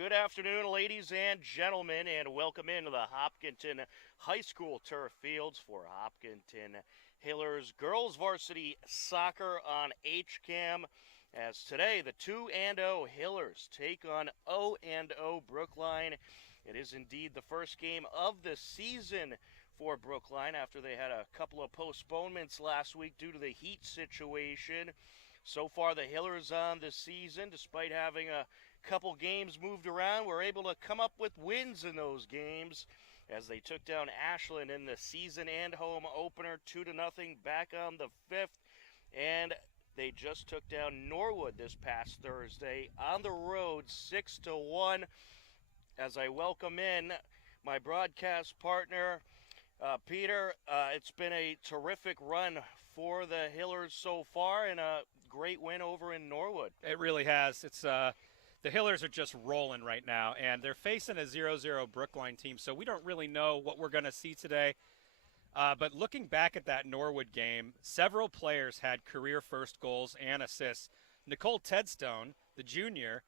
Good afternoon, ladies and gentlemen, and welcome into the Hopkinton High School turf fields for Hopkinton Hillers girls varsity soccer on HCAM. As today, the 2-0 Hillers take on 0-0 Brookline. It is indeed the first game of the season for Brookline after they had a couple of postponements last week due to the heat situation. So far, the Hillers on the season, despite having a couple games moved around, were able to come up with wins in those games as they took down Ashland in the season and home opener 2-0 back on the 5th, and they just took down Norwood this past Thursday on the road 6-1. As I welcome in my broadcast partner, Peter, it's been a terrific run for the Hillers so far and a great win over in Norwood. It really has. It's the Hillers are just rolling right now, and they're facing a 0-0 Brookline team, so we don't really know what we're going to see today. But looking back at that Norwood game, several players had career first goals and assists. Nicole Tedstone, the junior,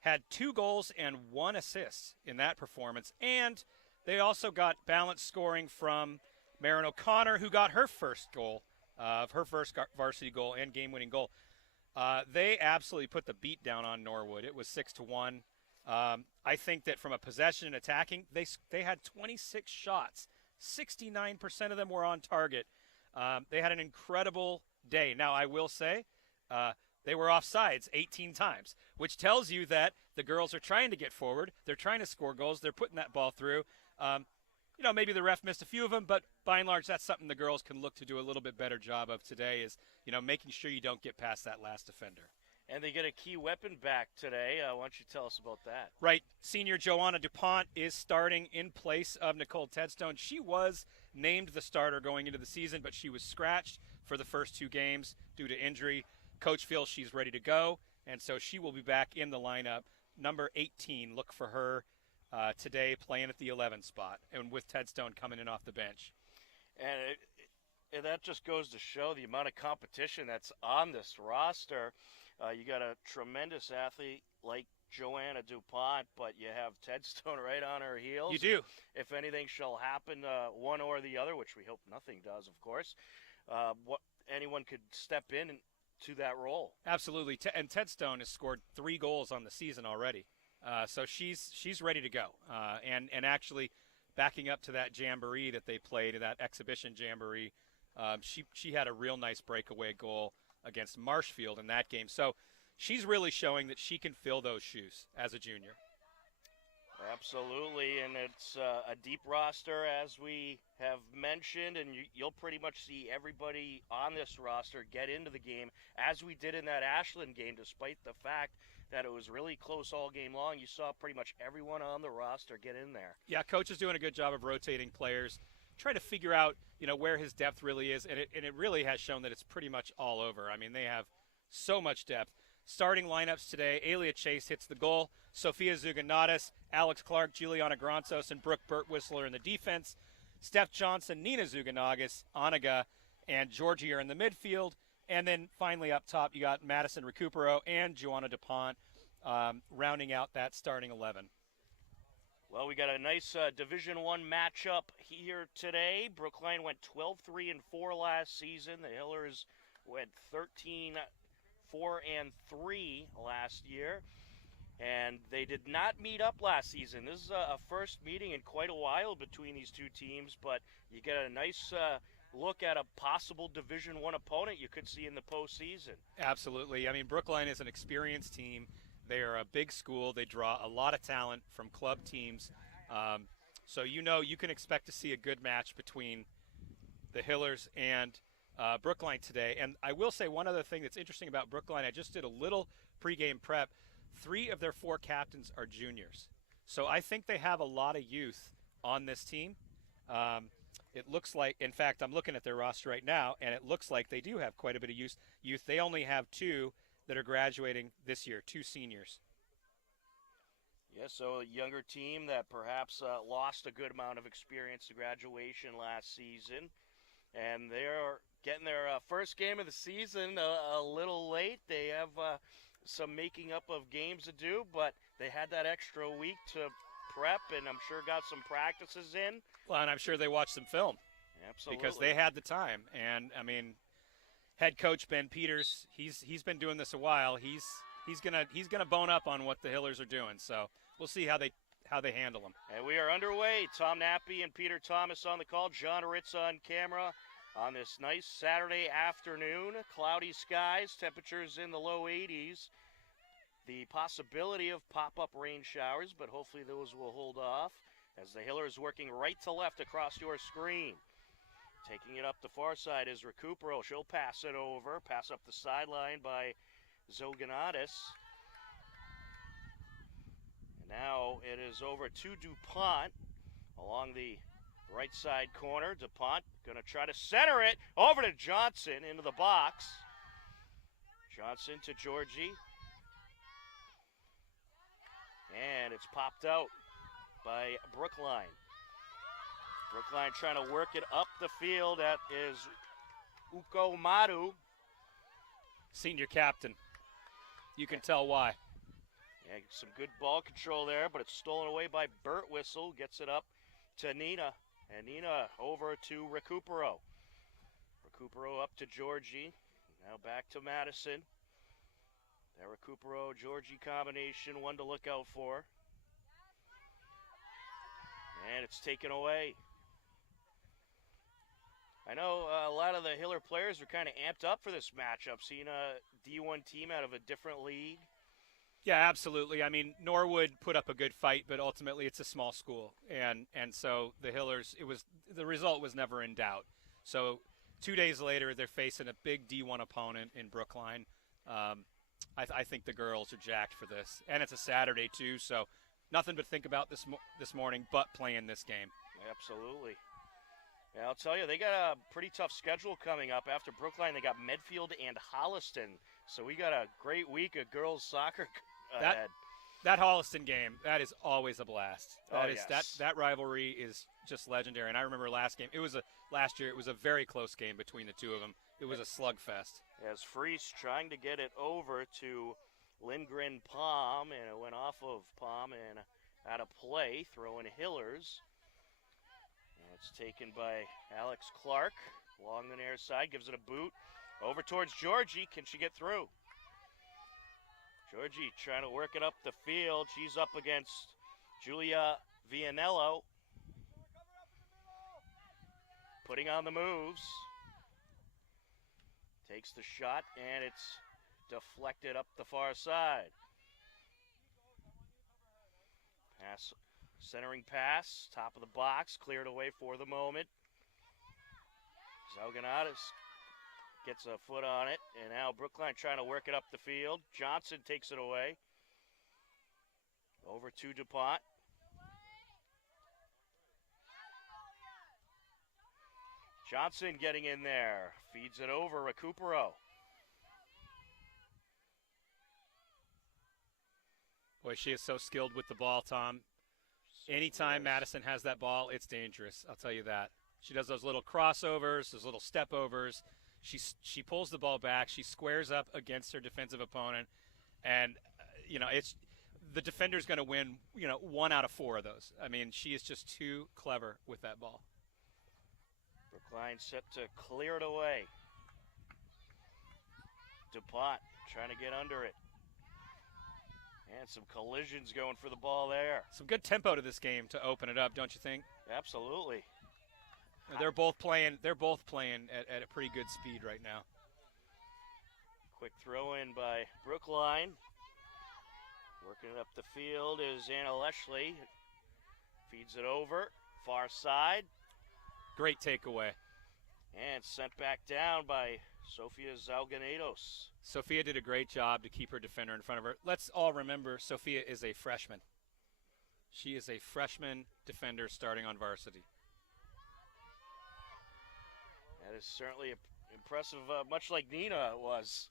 had 2 goals and 1 assist in that performance, and they also got balanced scoring from Marin O'Connor, who got her first goal, her first varsity goal and game-winning goal. They absolutely put the beat down on Norwood. It was 6-1. I think that from a possession and attacking, they had 26 shots. 69% of them were on target. They had an incredible day. Now, I will say they were offsides 18 times, which tells you that the girls are trying to get forward. They're trying to score goals. They're putting that ball through. Maybe the ref missed a few of them, but by and large, that's something the girls can look to do a little bit better job of today is, making sure you don't get past that last defender. And they get a key weapon back today. Why don't you tell us about that? Right. Senior Joanna DuPont is starting in place of Nicole Tedstone. She was named the starter going into the season, but she was scratched for the first 2 games due to injury. Coach feels she's ready to go, and so she will be back in the lineup. Number 18, look for her today playing at the 11 spot, and with Tedstone coming in off the bench. And that just goes to show the amount of competition that's on this roster. You got a tremendous athlete like Joanna DuPont, but you have Tedstone right on her heels. You do. If anything shall happen, one or the other, which we hope nothing does, of course, anyone could step in to that role. Absolutely. And Tedstone has scored 3 goals on the season already. So she's ready to go. And actually backing up to that jamboree that they played, that exhibition jamboree, she had a real nice breakaway goal against Marshfield in that game. So she's really showing that she can fill those shoes as a junior. Absolutely, and it's a deep roster, as we have mentioned, and you'll pretty much see everybody on this roster get into the game, as we did in that Ashland game, despite the fact that it was really close all game long. You saw pretty much everyone on the roster get in there. Yeah, Coach is doing a good job of rotating players, trying to figure out, where his depth really is, and it really has shown that it's pretty much all over. I mean, they have so much depth. Starting lineups today, Alia Chase hits the goal, Sophia Zuganatis, Alex Clark, Juliana Gronsos, and Brooke Burt-Whistler in the defense. Steph Johnson, Nina Zuganagis, Anaga, and Georgie are in the midfield. And then finally up top, you got Madison Recupero and Joanna DuPont rounding out that starting 11. Well, we got a nice Division I matchup here today. Brookline went 12-3-4 last season. The Hillers went 13-4-3 last year. And they did not meet up last season. This is a first meeting in quite a while between these two teams, but you get a nice look at a possible Division I opponent you could see in the postseason. Absolutely. I mean, Brookline is an experienced team. They are a big school. They draw a lot of talent from club teams. So you can expect to see a good match between the Hillers and Brookline today. And I will say one other thing that's interesting about Brookline, I just did a little pregame prep. 3 of their 4 captains are juniors. So I think they have a lot of youth on this team. It looks like, in fact, I'm looking at their roster right now, and it looks like they do have quite a bit of youth. They only have 2 that are graduating this year, 2 seniors. Yeah, so a younger team that perhaps lost a good amount of experience to graduation last season. And they're getting their first game of the season a little late. They have some making up of games to do, but they had that extra week to prep, and I'm sure got some practices in. Well, and I'm sure they watched some film. Absolutely. Because they had the time. And, I mean, head coach Ben Peters, he's been doing this a while. He's gonna bone up on what the Hillers are doing. So we'll see how they handle them. And we are underway. Tom Nappy and Peter Thomas on the call. John Ritz on camera on this nice Saturday afternoon. Cloudy skies, temperatures in the low 80s. The possibility of pop-up rain showers, but hopefully those will hold off as the Hillers working right to left across your screen. Taking it up the far side is Recupero. She'll pass it over. Pass up the sideline by Zoganadis. And now it is over to DuPont along the right side corner. DuPont going to try to center it over to Johnson into the box. Johnson to Georgie. And it's popped out by Brookline. Brookline trying to work it up the field. That is Uko Maru. Senior captain. You can tell why. Yeah, some good ball control there, but it's stolen away by Burt Whistle. Gets it up to Nina. And Nina over to Recupero. Recupero up to Georgie. Now back to Madison. That Recupero-Georgie combination, one to look out for. And it's taken away. I know a lot of the Hiller players are kind of amped up for this matchup, seeing a D1 team out of a different league. Yeah, absolutely. I mean, Norwood put up a good fight, but ultimately it's a small school, and so the Hillers, the result was never in doubt. So 2 days later, they're facing a big D1 opponent in Brookline. I think the girls are jacked for this, and it's a Saturday too, so nothing to think about this morning but playing this game. Absolutely. Yeah, I'll tell you, they got a pretty tough schedule coming up. After Brookline, they got Medfield and Holliston. So we got a great week of girls soccer ahead. That Holliston game, that is always a blast. Yes. That rivalry is just legendary. And I remember last year, it was a very close game between the two of them. It was a slugfest. As Freese trying to get it over to Lindgren Palm, and it went off of Palm and out of play, throwing Hillers. It's taken by Alex Clark along the near side, gives it a boot over towards Georgie. Can she get through? Georgie trying to work it up the field. She's up against Julia Vianello. Putting on the moves. Takes the shot, and it's deflected up the far side. Centering pass, top of the box, cleared away for the moment. Zauganadis gets a foot on it, and now Brookline trying to work it up the field. Johnson takes it away. Over to DuPont. Johnson getting in there, feeds it over, Recupero. Boy, she is so skilled with the ball, Tom. Anytime Madison has that ball, it's dangerous. I'll tell you that. She does those little crossovers, those little step overs. She pulls the ball back. She squares up against her defensive opponent, and it's the defender's going to win. 1 out of 4 of those. I mean, she is just too clever with that ball. Brookline set to clear it away. DuPont trying to get under it. And some collisions going for the ball there. Some good tempo to this game to open it up, don't you think? Absolutely. They're both playing at a pretty good speed right now. Quick throw in by Brookline. Working it up the field is Anna Leshley. Feeds it over. Far side. Great takeaway. And sent back down by Sofia Zauganedos. Sophia did a great job to keep her defender in front of her. Let's all remember Sophia is a freshman. She is a freshman defender starting on varsity. That is certainly impressive, much like Nina was.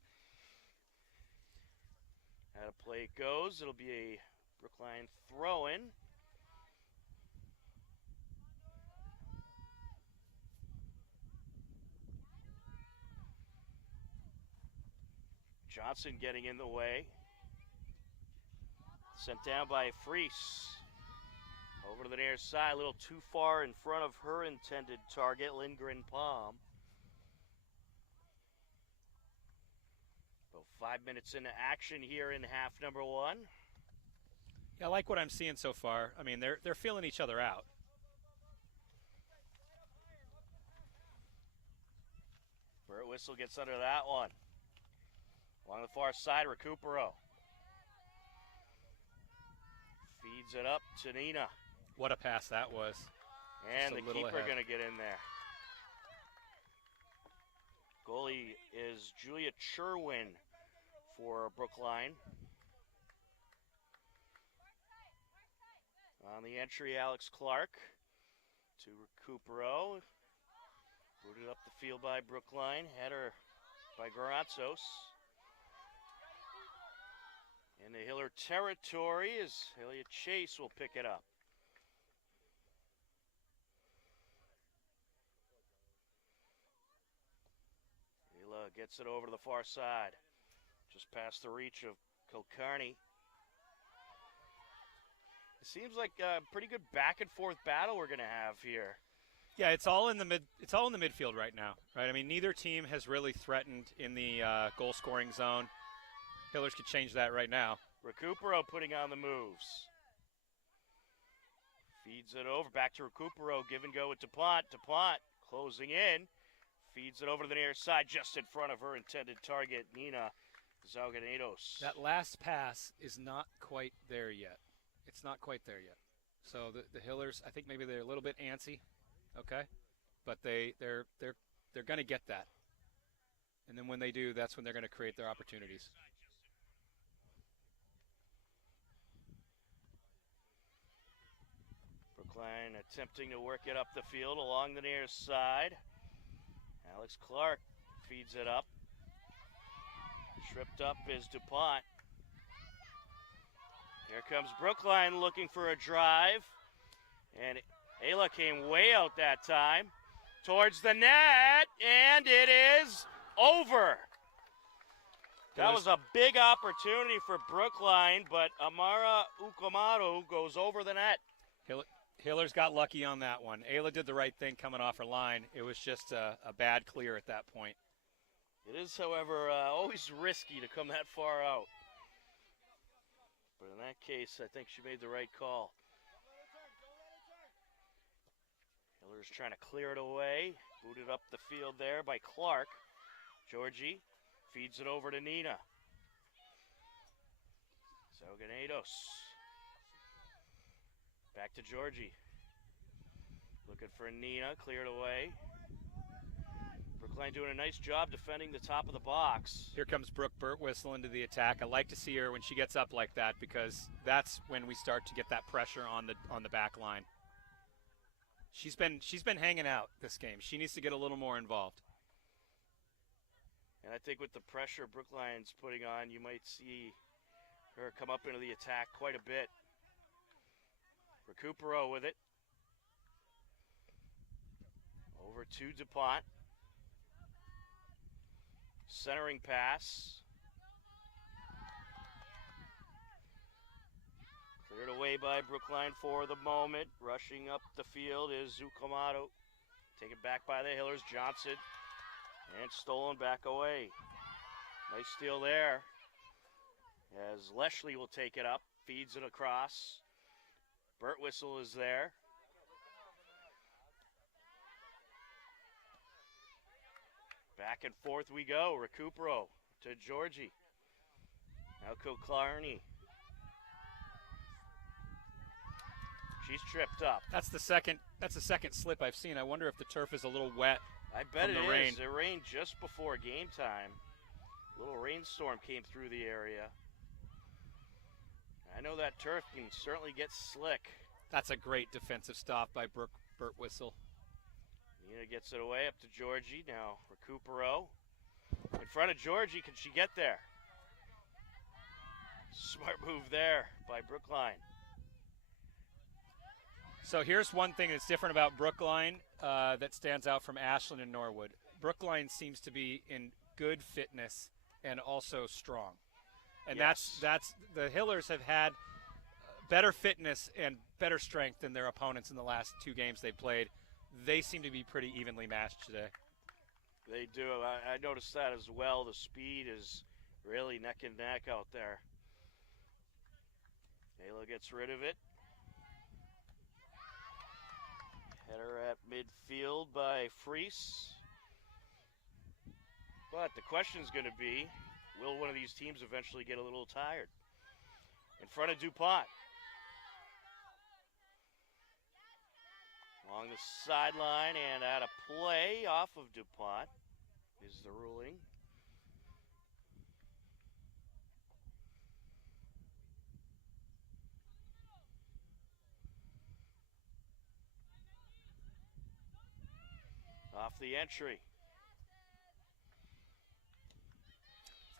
How to play it goes. It'll be a Brookline throw-in. Johnson getting in the way. Sent down by Freese. Over to the near side, a little too far in front of her intended target, Lindgren Palm. About 5 minutes into action here in half number one. Yeah, I like what I'm seeing so far. I mean, they're feeling each other out. Burt Whistle gets under that one. Along the far side, Recupero. Feeds it up to Nina. What a pass that was. And the little keeper ahead. going to get in there. Goalie is Julia Cherwin for Brookline. On the entry, Alex Clark to Recupero. Booted up the field by Brookline. Header by Garanzos. In the Hiller territory as Elliot Chase will pick it up. Hila gets it over to the far side. Just past the reach of Kilcarney. It seems like a pretty good back and forth battle we're going to have here. Yeah, it's all in the midfield right now, right? I mean, neither team has really threatened in the goal scoring zone. Hillers could change that right now. Recupero putting on the moves. Feeds it over, back to Recupero, give and go with DuPont. DuPont closing in. Feeds it over to the near side, just in front of her intended target, Nina Zauganedos. That last pass is not quite there yet. It's not quite there yet. So the Hillers, I think maybe they're a little bit antsy, okay? But they're going to get that. And then when they do, that's when they're going to create their opportunities. Brookline attempting to work it up the field along the near side. Alex Clark feeds it up. Tripped up is DuPont. Here comes Brookline looking for a drive. And Ayla came way out that time. Towards the net, and it is over. That was a big opportunity for Brookline, but Amara Ukomaru goes over the net. Hillers got lucky on that one. Ayla did the right thing coming off her line. It was just a bad clear at that point. It is, however, always risky to come that far out. But in that case, I think she made the right call. Hillers trying to clear it away. Booted up the field there by Clark. Georgie feeds it over to Nina. Zauganedos. Back to Georgie. Looking for Nina, cleared away. Brookline doing a nice job defending the top of the box. Here comes Brooke Birtwhistle into the attack. I like to see her when she gets up like that because that's when we start to get that pressure on the back line. She's been hanging out this game. She needs to get a little more involved. And I think with the pressure Brookline's putting on, you might see her come up into the attack quite a bit. Recupero with it. Over to DuPont. Centering pass. Cleared away by Brookline for the moment. Rushing up the field is Zukomato. Taken back by the Hillers. Johnson. And stolen back away. Nice steal there. As Leshley will take it up. Feeds it across. Birtwhistle is there. Back and forth we go. Recupero to Georgie. Now Kilcarney. She's tripped up. That's the second slip I've seen. I wonder if the turf is a little wet. I bet it from the is. rain. It rained just before game time. A little rainstorm came through the area. I know that turf can certainly get slick. That's a great defensive stop by Brooke Birtwhistle. Nina gets it away up to Georgie. Now Recupero. In front of Georgie. Can she get there? Smart move there by Brookline. So here's one thing that's different about Brookline that stands out from Ashland and Norwood. Brookline seems to be in good fitness and also strong. And Yes. that's the Hillers have had better fitness and better strength than their opponents in the last 2 games they played. They seem to be pretty evenly matched today. They do. I noticed that as well. The speed is really neck and neck out there. Ayla gets rid of it. Header at midfield by Freese. But the question is going to be, will one of these teams eventually get a little tired? In front of DuPont. Along the sideline and out of play off of DuPont is the ruling. Off the entry.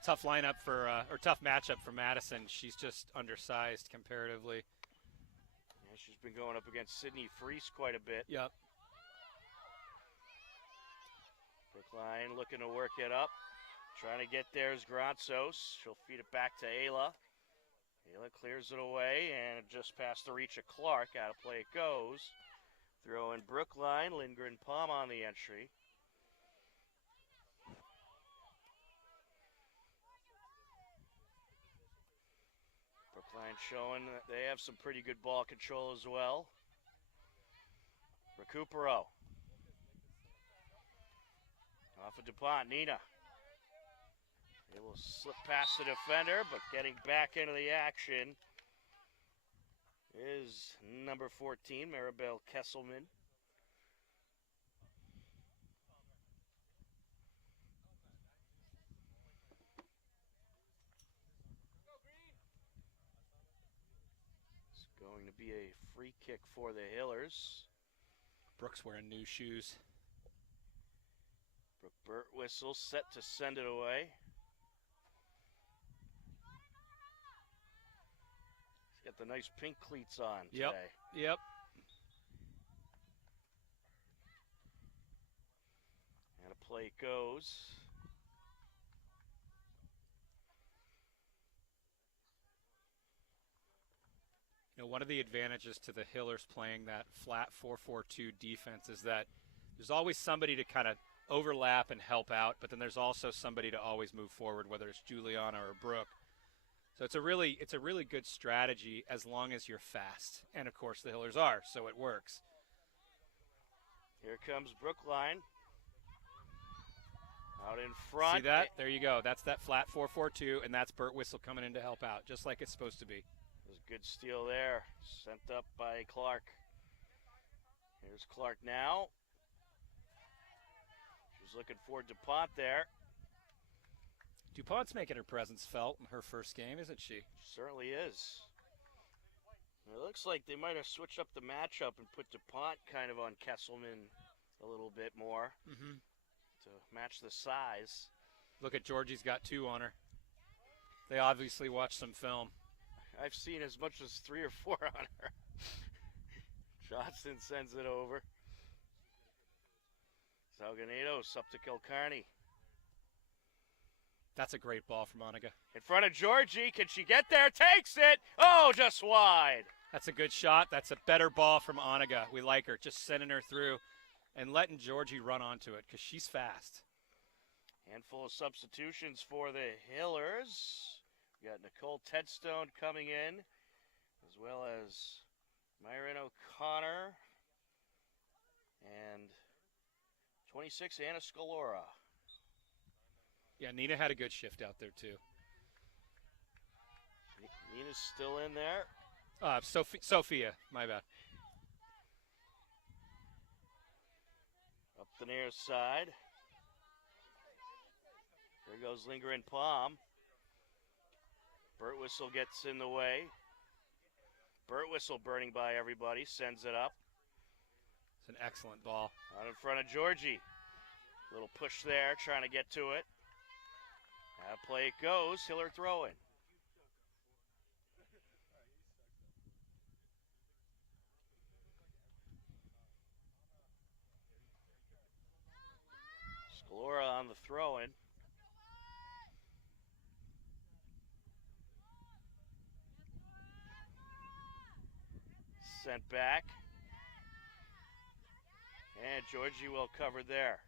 Tough lineup for, or tough matchup for Madison. She's just undersized comparatively. Yeah, she's been going up against Sydney Freese quite a bit. Yep. Brookline looking to work it up. Trying to get there is Granzos. She'll feed it back to Ayla. Ayla clears it away and just past the reach of Clark. Out of play it goes. Throw in Brookline. Lindgren Palm on the entry. Brookline showing that they have some pretty good ball control as well. Recupero. Off of DuPont, Nina. They will slip past the defender, but getting back into the action is number 14, Maribel Kesselman. It's going to be a free kick for the Hillers. Brooks wearing new shoes. Brooke Birtwhistle set to send it away. He's got the nice pink cleats on today. Yep. And a play goes. You know, one of the advantages to the Hillers playing that flat 4-4-2 defense is that there's always somebody to kind of overlap and help out, but then there's also somebody to always move forward, whether it's Juliana or Brooke. So it's a really good strategy as long as you're fast. And of course the Hillers are, so it works. Here comes Brookline. Out in front. See that? There you go. That's that flat 4-4-2, and that's Birtwhistle coming in to help out, just like it's supposed to be. There's a good steal there. Sent up by Clark. Here's Clark now. She's looking for DuPont there. DuPont's making her presence felt in her first game, isn't she? Certainly is. It looks like they might have switched up the matchup and put DuPont kind of on Kesselman a little bit more to match the size. Look at Georgie's got 2 on her. They obviously watched some film. I've seen as much as 3 or 4 on her. Johnston sends it over. Salganitos up to Kilcarney. That's a great ball from Oniga. In front of Georgie. Can she get there? Takes it. Oh, just wide. That's a good shot. That's a better ball from Oniga. We like her. Just sending her through and letting Georgie run onto it because she's fast. Handful of substitutions for the Hillers. We got Nicole Tedstone coming in, as well as Myron O'Connor and 26 Anna Scalora. Yeah, Nina had a good shift out there too. Nina's still in there. Sophia, my bad. Up the near side. There goes Lingering Palm. Birtwhistle gets in the way. Birtwhistle burning by everybody, sends it up. It's an excellent ball. Out in front of Georgie. Little push there, trying to get to it. Out of play it goes. Hiller throwing. Scalora on the throw-in. Sent back. And Georgie well covered there.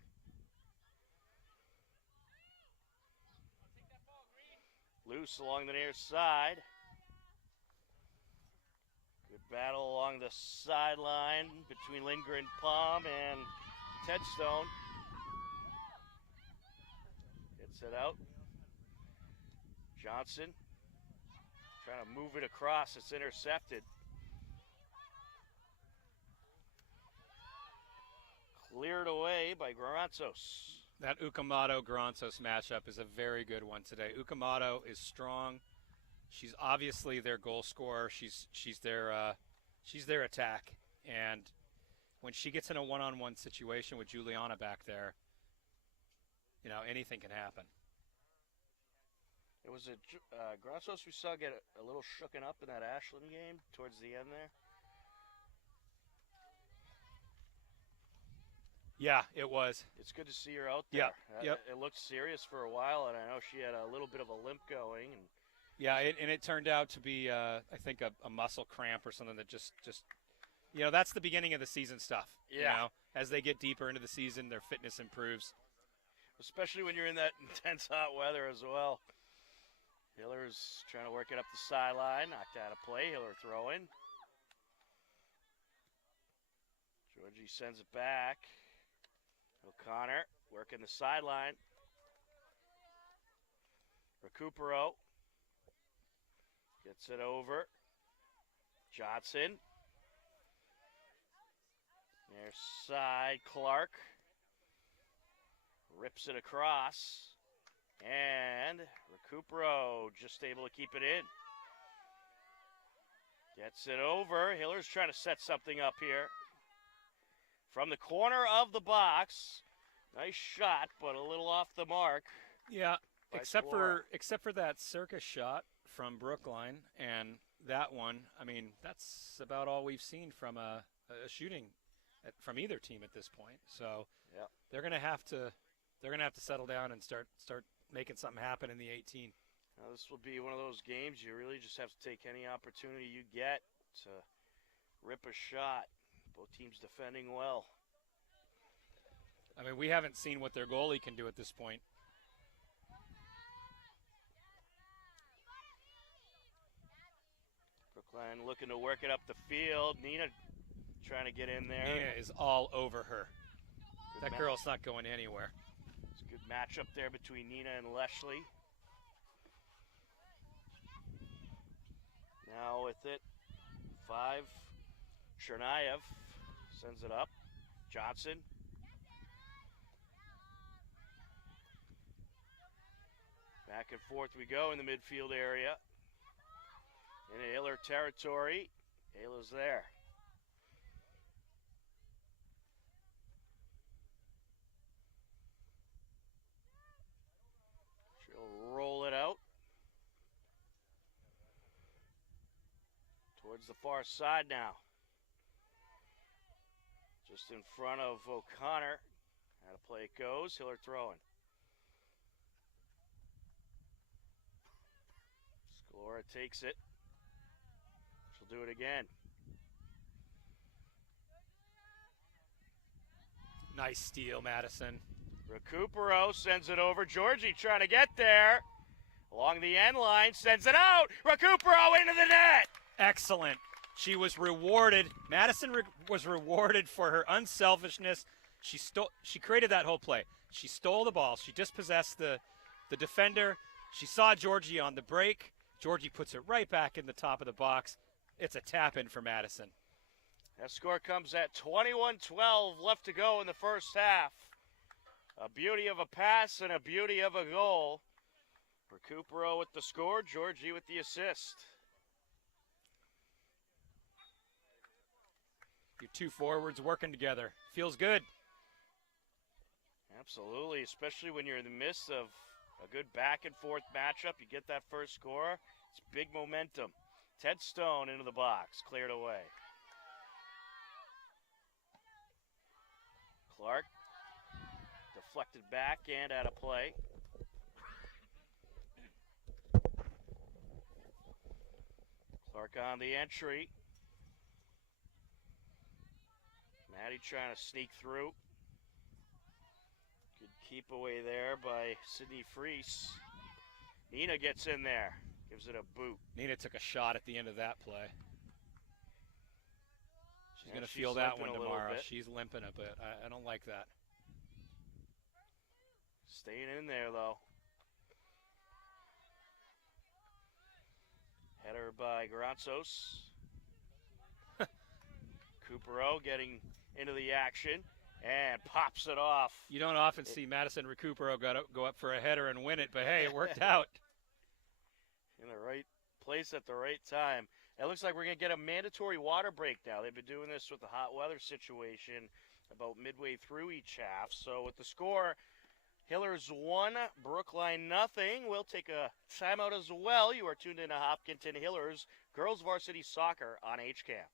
Loose along the near side. Good battle along the sideline between Lindgren, Palm, and Tedstone. Gets it out. Johnson trying to move it across. It's intercepted. Cleared away by Garanzos. That Ukamato-Garanzos matchup is a very good one today. Ukamato is strong. She's obviously their goal scorer. She's their attack. And when she gets in a one-on-one situation with Juliana back there, you know, anything can happen. It was a Garanzos we saw get a little shooken up in that Ashland game towards the end there. Yeah, it was. It's good to see her out there. Yep. It looked serious for a while, and I know she had a little bit of a limp going. And yeah, and it turned out to be, I think, a muscle cramp or something that just, you know, that's the beginning of the season stuff. Yeah. You know, as they get deeper into the season, their fitness improves. Especially when you're in that intense hot weather as well. Hiller's trying to work it up the sideline. Knocked out of play. Hiller throwing. Georgie sends it back. O'Connor working the sideline. Recupero gets it over. Johnson. Near side, Clark. Rips it across. And Recupero just able to keep it in. Gets it over. Hiller's trying to set something up here. From the corner of the box. Nice shot, but a little off the mark. Yeah, except for that circus shot from Brookline and that one. I mean, that's about all we've seen from a shooting from either team at this point. So yep. they're gonna have to settle down and start making something happen in the 18. Now, this will be one of those games you really just have to take any opportunity you get to rip a shot. Both teams defending well. I mean, we haven't seen what their goalie can do at this point. Brookline looking to work it up the field. Nina trying to get in there. Nina is all over her. Good That girl's not going anywhere. It's a good matchup there between Nina and Leslie. Now with it, 5. Chernayev sends it up. Johnson. Back and forth we go in the midfield area. In Ayler territory. Ayler's there. She'll roll it out. Towards the far side now. Just in front of O'Connor. How to play it goes. Hiller throwing. Scalora takes it. She'll do it again. Nice steal, Madison. Recupero sends it over. Georgie trying to get there. Along the end line. Sends it out. Recupero into the net. Excellent. She was rewarded. Madison was rewarded for her unselfishness. She created that whole play. She stole the ball. She dispossessed the defender. She saw Georgie on the break. Georgie puts it right back in the top of the box. It's a tap in for Madison. That score comes at 21-12 left to go in the first half. A beauty of a pass and a beauty of a goal. Recupero with the score. Georgie with the assist. Your two forwards working together. Feels good. Absolutely, especially when you're in the midst of a good back and forth matchup. You get that first score. It's big momentum. Tedstone into the box. Cleared away. Clark deflected back and out of play. Clark on the entry. Maddie trying to sneak through. Good keep away there by Sydney Freese. Nina gets in there, gives it a boot. Nina took a shot at the end of that play. She's going to she's feel that one limping a little tomorrow. bit. She's limping a bit. I don't like that. Staying in there, though. Header by Garanzos. Recupero getting into the action and pops it off. You don't often see Madison Recupero go up for a header and win it, but hey, it worked out. In the right place at the right time. It looks like we're going to get a mandatory water break now. They've been doing this with the hot weather situation about midway through each half. So with the score, Hillers 1, Brookline nothing. We'll take a timeout as well. You are tuned in to Hopkinton Hillers Girls Varsity Soccer on HCAM.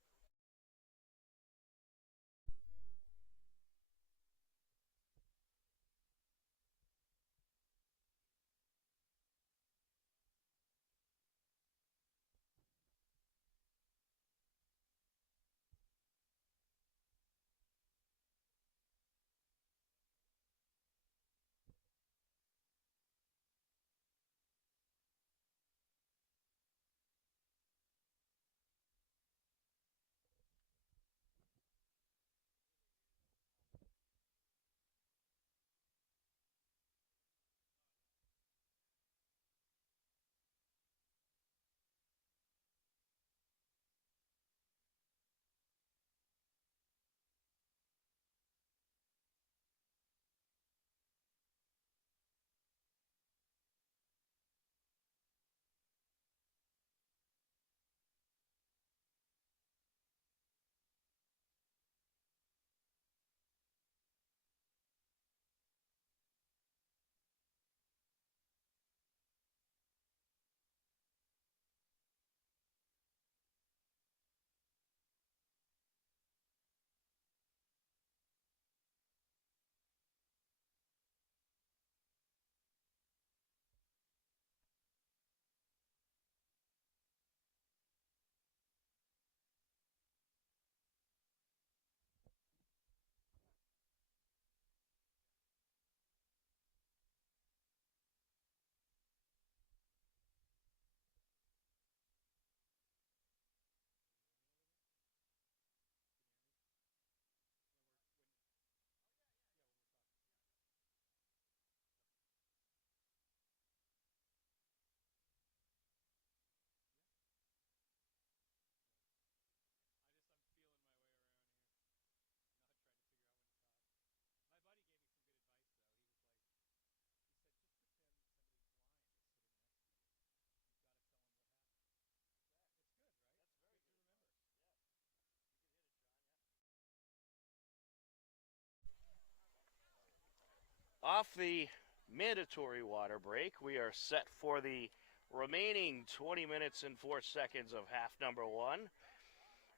Off the mandatory water break, we are set for the remaining 20 minutes and 4 seconds of half number one.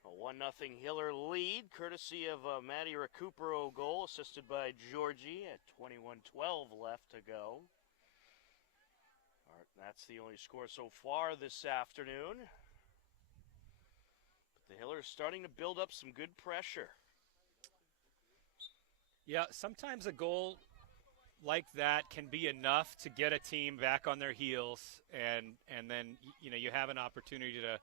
A 1-0 Hiller lead, courtesy of a Maddie Recupero goal, assisted by Georgie at 21:12 left to go. That's the only score so far this afternoon. But the Hillers starting to build up some good pressure. Yeah, sometimes a goal like that can be enough to get a team back on their heels, and then you have an opportunity to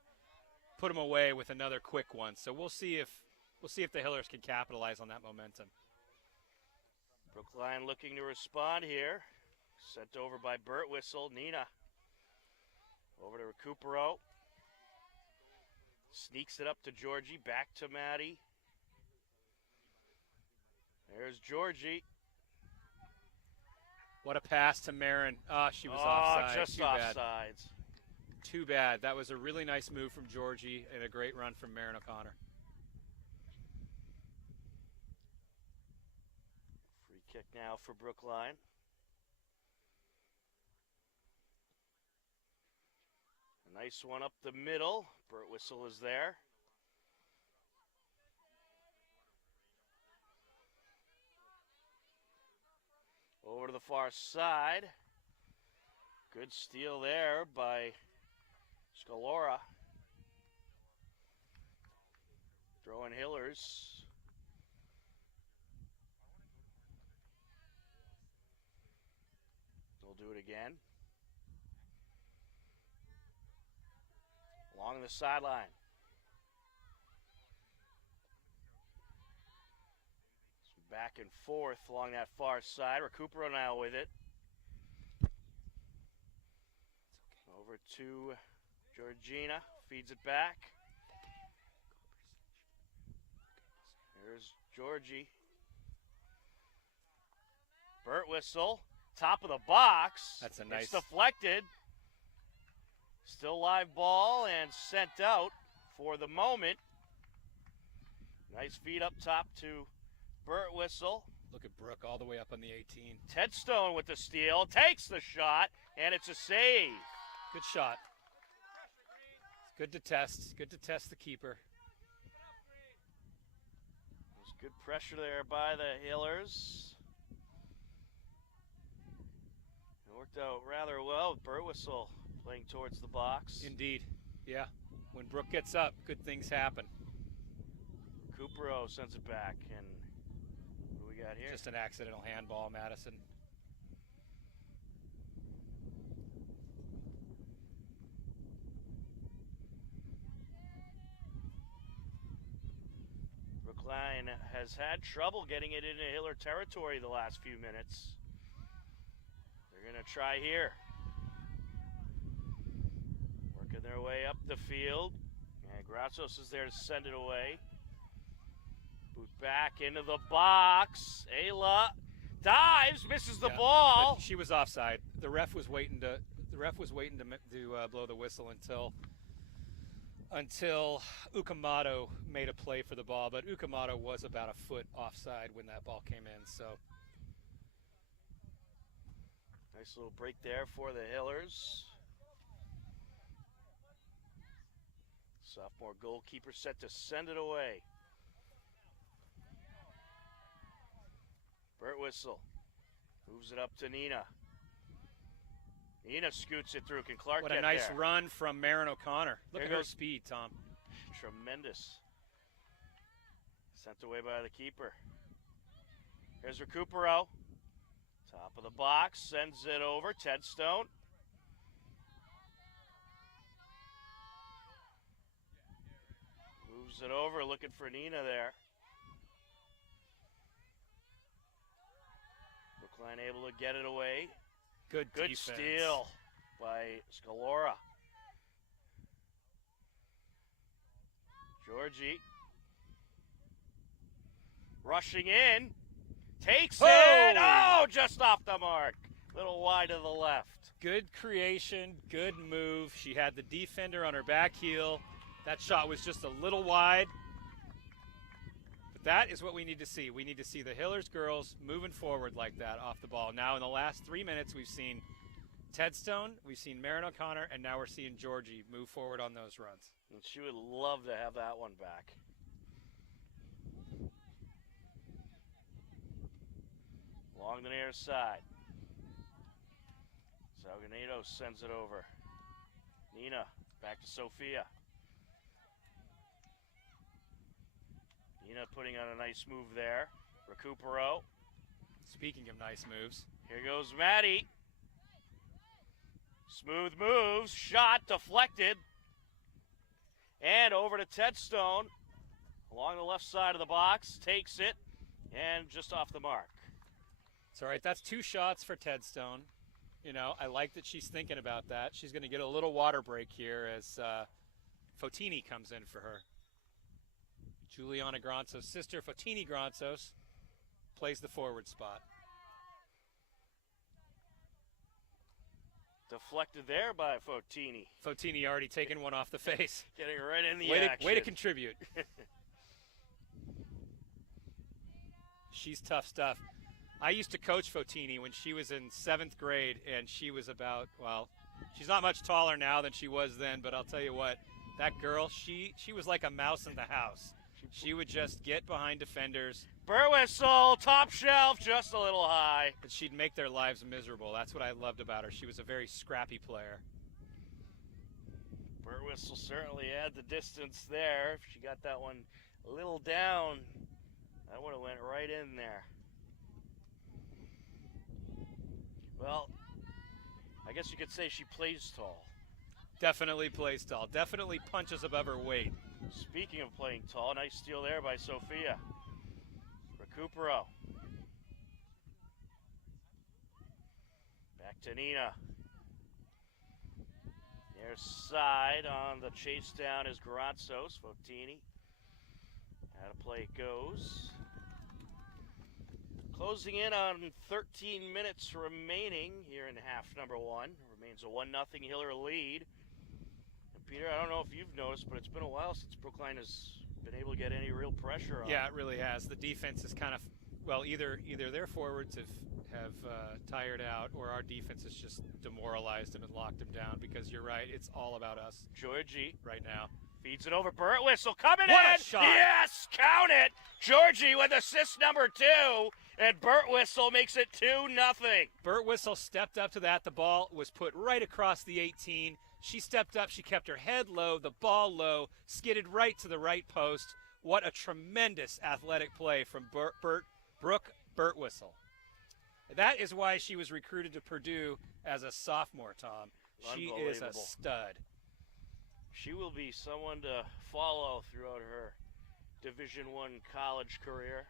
put them away with another quick one. So we'll see if the Hillers can capitalize on that momentum. Brookline looking to respond here. Sent over by Burt Whistle. Nina over to Recupero. Sneaks it up to Georgie. Back to Maddie. There's Georgie. What a pass to Marin. She was offside. Just Too offsides. Bad. Too bad. That was a really nice move from Georgie and a great run from Marin O'Connor. Free kick now for Brookline. A nice one up the middle. Burt Whistle is there. Over to the far side. Good steal there by Scalora. Throwing Hillers. do it again. Along the sideline. Back and forth along that far side. Recupero now with it. Over to Georgina. Feeds it back. Here's Georgie. Burt whistle. Top of the box. That's a nice. It's deflected. Still live ball and sent out for the moment. Nice feed up top to Burt whistle. Look at Brooke all the way up on the 18. Tedstone with the steal. Takes the shot, and it's a save. Good shot. It's good to test. Good to test the keeper. There's good pressure there by the Hillers. It worked out rather well with Burt whistle playing towards the box. Indeed. Yeah. When Brooke gets up, good things happen. Recupero sends it back, and what do we got here? Just an accidental handball, Madison. Brookline has had trouble getting it into Hiller territory the last few minutes. They're going to try here. Working their way up the field. And Grazos is there to send it away. Boot back into the box. Ayla dives, misses the ball. She was offside. The ref was waiting to blow the whistle until Ukamoto made a play for the ball, but Ukamoto was about a foot offside when that ball came in. So nice little break there for the Hillers. Sophomore goalkeeper set to send it away. Burt whistle moves it up to Nina. Nina scoots it through. Can Clark what get a nice there? run from Marin O'Connor. Look There at her goes. speed, Tom. Tremendous. Sent away by the keeper. Here's Recupero. Top of the box. Sends it over. Tedstone. Moves it over. Looking for Nina there. Brookline able to get it away. Good Good defense. steal by Scalora. Georgie. Rushing in. Takes it. Oh, just off the mark. Little wide to the left. Good creation, good move. She had the defender on her back heel. That shot was just a little wide. But that is what we need to see. We need to see the Hillers girls moving forward like that off the ball. Now in the last 3 minutes, we've seen Tedstone, we've seen Marin O'Connor, and now we're seeing Georgie move forward on those runs. And she would love to have that one back. Along the near side. Salganado sends it over. Nina back to Sophia. Nina putting on a nice move there. Recupero. Speaking of nice moves. Here goes Maddie. Smooth moves. Shot deflected. And over to Tedstone. Along the left side of the box. Takes it. And just off the mark. It's all right. That's 2 shots for Tedstone. You know, I like that she's thinking about that. She's going to get a little water break here as Fotini comes in for her. Juliana Granzos' sister, Fotini Granzos, plays the forward spot. Deflected there by Fotini. Fotini already taken one off the face. Getting right in the Way action. to contribute. She's tough stuff. I used to coach Fotini when she was in 7th grade, and she was about, well, she's not much taller now than she was then, but I'll tell you what, that girl, she was like a mouse in the house. She would just get behind defenders. Burt whistle, top shelf, just a little high. But she'd make their lives miserable. That's what I loved about her. She was a very scrappy player. Burt whistle certainly had the distance there. If she got that one a little down, that would have went right in there. Well, guess you could say she plays tall. Definitely plays tall. Definitely punches above her weight. Speaking of playing tall, nice steal there by Sophia. Recupero. Back to Nina. Near side on the chase down is Grazos. Fotini. How to play goes. Closing in on 13 minutes remaining here in half number one. Remains a 1-0 Hiller lead. And Peter, I don't know if you've noticed, but it's been a while since Brookline has been able to get any real pressure on. Yeah, it really has. The defense is kind of, well, either their forwards have tired out, or our defense has just demoralized them and locked them down, because you're right, it's all about us. Georgie right now. Feeds it over. Birtwistle coming What in. A shot. Yes, count it. Georgie with assist number 2, and Birtwistle makes it 2-0. Birtwistle stepped up to that. The ball was put right across the 18. She stepped up. She kept her head low, the ball low, skidded right to the right post. What a tremendous athletic play from Brooke Birtwistle. That is why she was recruited to Purdue as a sophomore, Tom. She is a stud. She will be someone to follow throughout her Division I college career.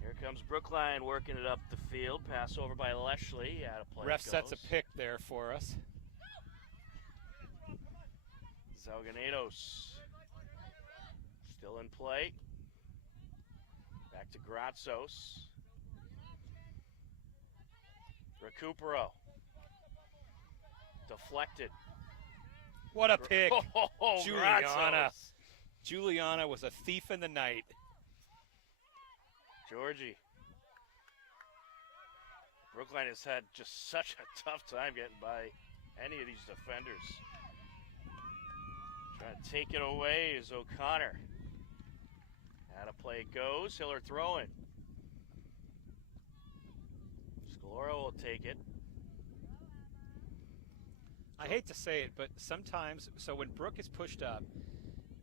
Here comes Brookline working it up the field. Pass over by Leshley. Out of play. Ref sets a pick there for us. Zalganedos still in play. Back to Grazos. Recupero. Deflected. What a pick. Juliana. Juliana was a thief in the night. Georgie. Brookline has had just such a tough time getting by any of these defenders. Trying to take it away is O'Connor. How to play goes. Hiller throwing. Scalora will take it. I hate to say it, but sometimes, so when Brooke is pushed up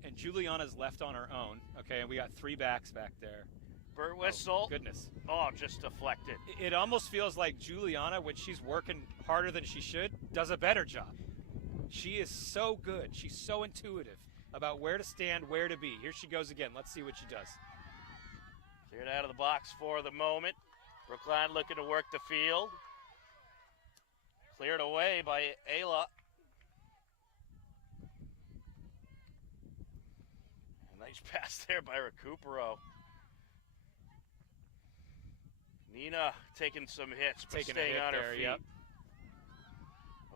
and Juliana's left on her own, okay, and we got 3 backs back there. Birtwistle. Oh, goodness. Oh, just deflected. It almost feels like Juliana, when she's working harder than she should, does a better job. She is so good. She's so intuitive about where to stand, where to be. Here she goes again. Let's see what she does. Cleared out of the box for the moment. Brookline looking to work the field. Cleared away by Ayla. A nice pass there by Recupero. Nina taking some hits, but staying on her feet. Yep.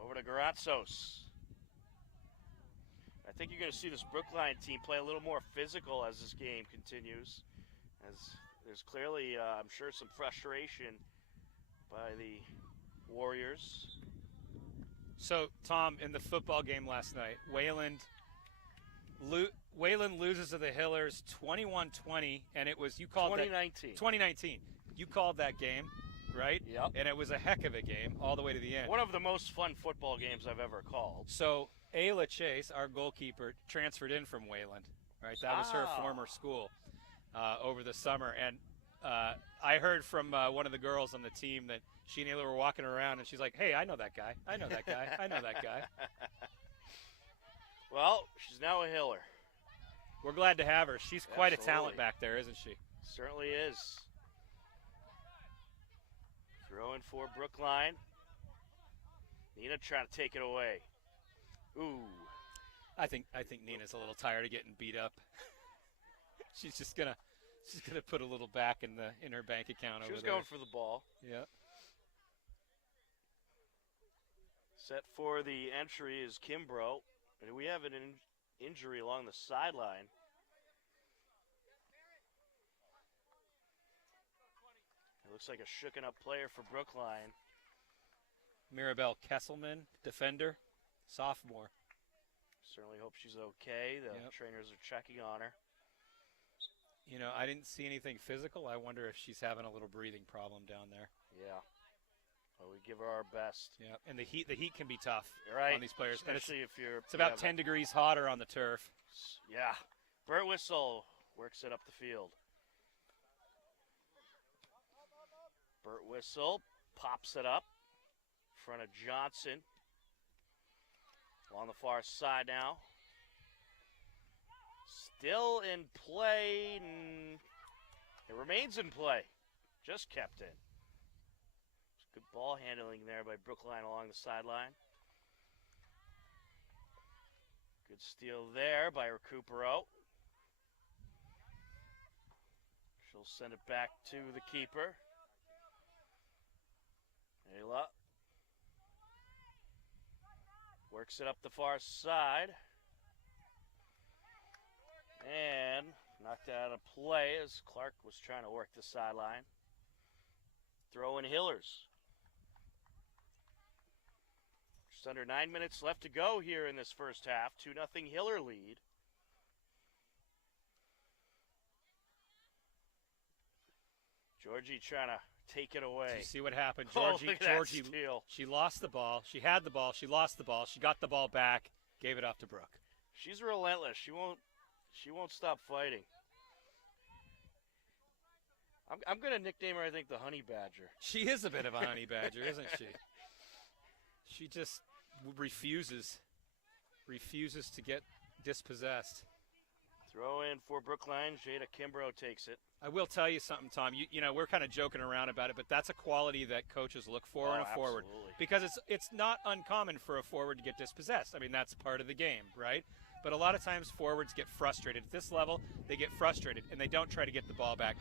Over to Grazos. I think you're going to see this Brookline team play a little more physical as this game continues. As there's clearly, I'm sure, some frustration by the Warriors. So, Tom, in the football game last night, Wayland loses to the Hillers 21-20, and it was, you called 2019. 2019. You called that game, right? Yep. And it was a heck of a game all the way to the end. One of the most fun football games I've ever called. So, Ayla Chase, our goalkeeper, transferred in from Wayland, right? That was her former school over the summer. And I heard from one of the girls on the team that she and Ayla were walking around, and she's like, hey, I know that guy. I know that guy. I know that guy. Well, she's now a Hiller. We're glad to have her. She's quite Absolutely. a talent back there, isn't she? Certainly is. Throwing for Brookline. Nina trying to take it away. Ooh. I think Nina's a little tired of getting beat up. she's gonna put a little back in her bank account over there. She was going for the ball. Yeah. Set for the entry is Kimbrough. And we have an injury along the sideline. It looks like a shooken up player for Brookline. Mirabelle Kesselman, defender, sophomore. Certainly hope she's okay. The trainers are checking on her. You know, I didn't see anything physical. I wonder if she's having a little breathing problem down there. Yeah. Well, we give her our best. Yeah, and the heat can be tough right. on these players. Especially if you're... It's about 10 degrees hotter on the turf. Yeah. Birtwistle works it up the field. Burt Whistle pops it up in front of Johnson. Along the far side now. Still in play. It remains in play. Just kept in. Good ball handling there by Brookline along the sideline. Good steal there by Recupero. She'll send it back to the keeper. Ayla works it up the far side. And knocked out of play as Clark was trying to work the sideline. Throw in Hillers. Just under 9 minutes left to go here in this first half. 2-0 Hiller lead. Georgie trying to take it away. You see what happened? Georgie, Georgie, she lost the ball. She had the ball. She lost the ball. She got the ball back. Gave it off to Brooke. She's relentless. She won't stop fighting. I'm going to nickname her, I think, the Honey Badger. She is a bit of a honey badger, isn't she? She just refuses to get dispossessed. Throw in for Brookline. Jada Kimbrough takes it. I will tell you something, Tom. You know, we're kind of joking around about it, but that's a quality that coaches look for in a forward. Absolutely. Because it's not uncommon for a forward to get dispossessed. I mean, that's part of the game, right? But a lot of times forwards get frustrated. At this level, they get frustrated, and they don't try to get the ball back.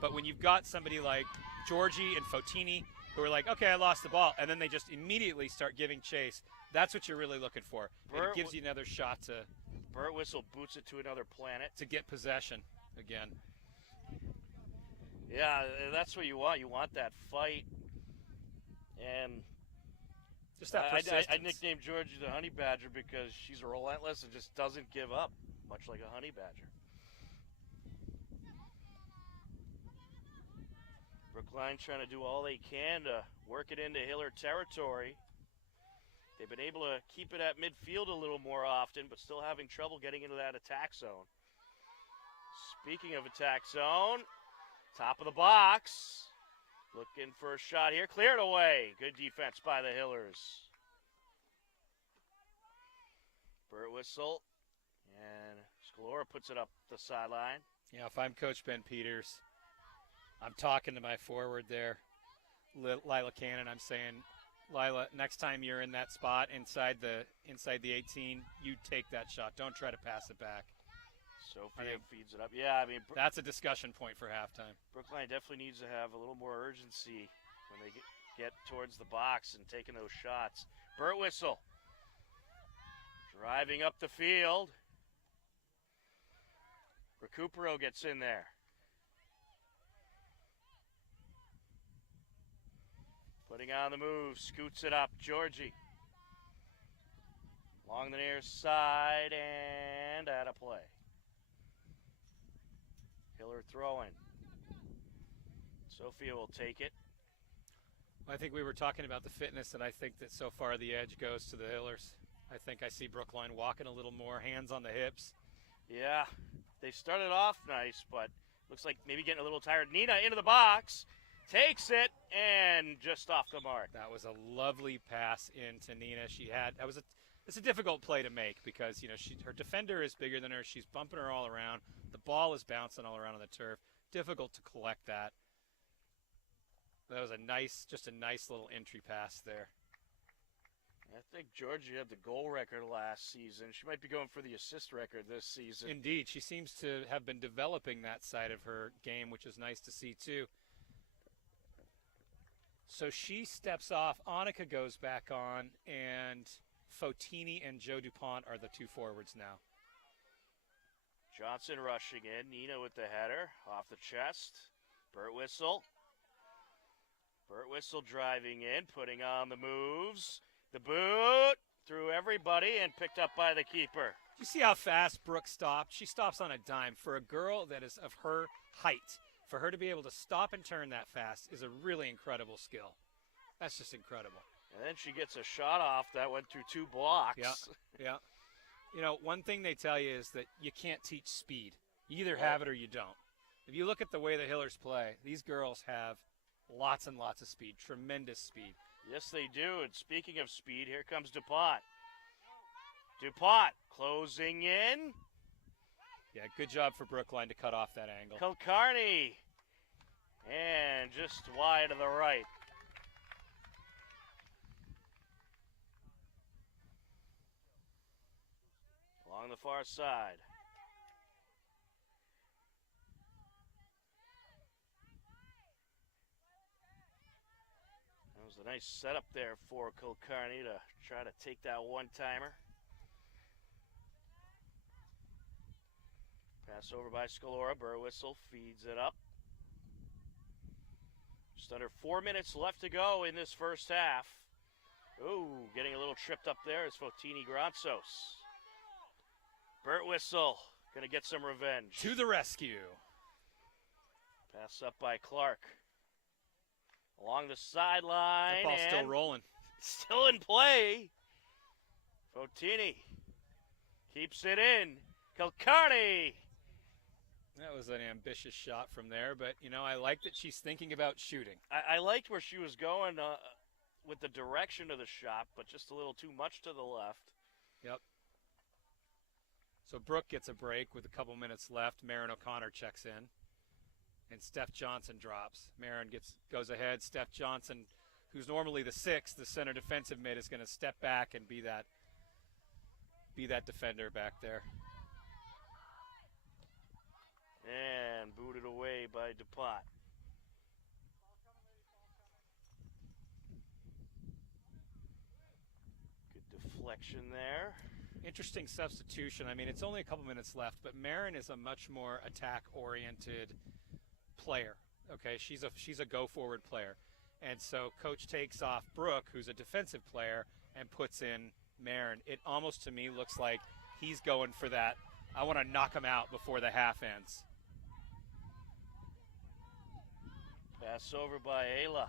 But when you've got somebody like Georgie and Fotini who are like, okay, I lost the ball, and then they just immediately start giving chase, that's what you're really looking for. And it gives you another shot to Burt Whistle boots it to another planet. To get possession again. Yeah, that's what you want. You want that fight. And just that persistence. I nicknamed Georgie the Honey Badger because she's relentless and just doesn't give up, much like a honey badger. Brookline trying to do all they can to work it into Hiller territory. They've been able to keep it at midfield a little more often, but still having trouble getting into that attack zone. Speaking of attack zone, top of the box. Looking for a shot here. Cleared away. Good defense by the Hillers. Burt Whistle. And Scalora puts it up the sideline. Yeah, if I'm Coach Ben Peters, I'm talking to my forward there, Lila Cannon. I'm saying, Lila, next time you're in that spot inside the 18, you take that shot. Don't try to pass it back. Sophia feeds it up. Yeah, I mean, that's a discussion point for halftime. Brookline definitely needs to have a little more urgency when they get towards the box and taking those shots. Burt Whistle driving up the field. Recupero gets in there. Putting on the move, scoots it up. Georgie. Along the near side and out of play. Hiller throwing. Sophia will take it. I think we were talking about the fitness, and I think that so far the edge goes to the Hillers. I think I see Brookline walking a little more, hands on the hips. Yeah, they started off nice, but looks like maybe getting a little tired. Nina into the box. Takes it and just off the mark. That was a lovely pass into Nina. It's a difficult play to make because her defender is bigger than her. She's bumping her all around. The ball is bouncing all around on the turf. Difficult to collect that. That was just a nice little entry pass there. I think Georgie had the goal record last season. She might be going for the assist record this season. Indeed, she seems to have been developing that side of her game, which is nice to see too. So she steps off, Annika goes back on, and Fotini and Joe DuPont are the two forwards now. Johnson rushing in, Nina with the header, off the chest. Burt Whistle. Burt Whistle driving in, putting on the moves. The boot through everybody and picked up by the keeper. You see how fast Brooke stopped? She stops on a dime. For a girl that is of her height, for her to be able to stop and turn that fast is a really incredible skill. That's just incredible. And then she gets a shot off that went through two blocks. Yeah. One thing they tell you is that you can't teach speed. You either have it or you don't. If you look at the way the Hillers play, these girls have lots and lots of speed, tremendous speed. Yes, they do. And speaking of speed, here comes DuPont. DuPont closing in. Yeah, good job for Brookline to cut off that angle. Kulkarni. And just wide to the right. Along the far side. That was a nice setup there for Kulkarni to try to take that one-timer. Pass over by Scalora. Burwhistle feeds it up. Just under 4 minutes left to go in this first half. Ooh, getting a little tripped up there is Fotini Granzos. Burwhistle going to get some revenge. To the rescue. Pass up by Clark. Along the sideline. That ball's still rolling. Still in play. Fotini keeps it in. Kulkarni. That was an ambitious shot from there, but, you know, I like that she's thinking about shooting. I liked where she was going with the direction of the shot, but just a little too much to the left. Yep. So Brooke gets a break with a couple minutes left. Marin O'Connor checks in, and Steph Johnson drops. Marin goes ahead. Steph Johnson, who's normally the sixth, the center defensive mid, is going to step back and be that defender back there. And booted away by DuPont. Good deflection there. Interesting substitution. I mean, it's only a couple minutes left, but Marin is a much more attack-oriented player. Okay, she's a go-forward player. And so Coach takes off Brooke, who's a defensive player, and puts in Marin. It almost, to me, looks like he's going for that. I want to knock him out before the half ends. Pass over by Ayla.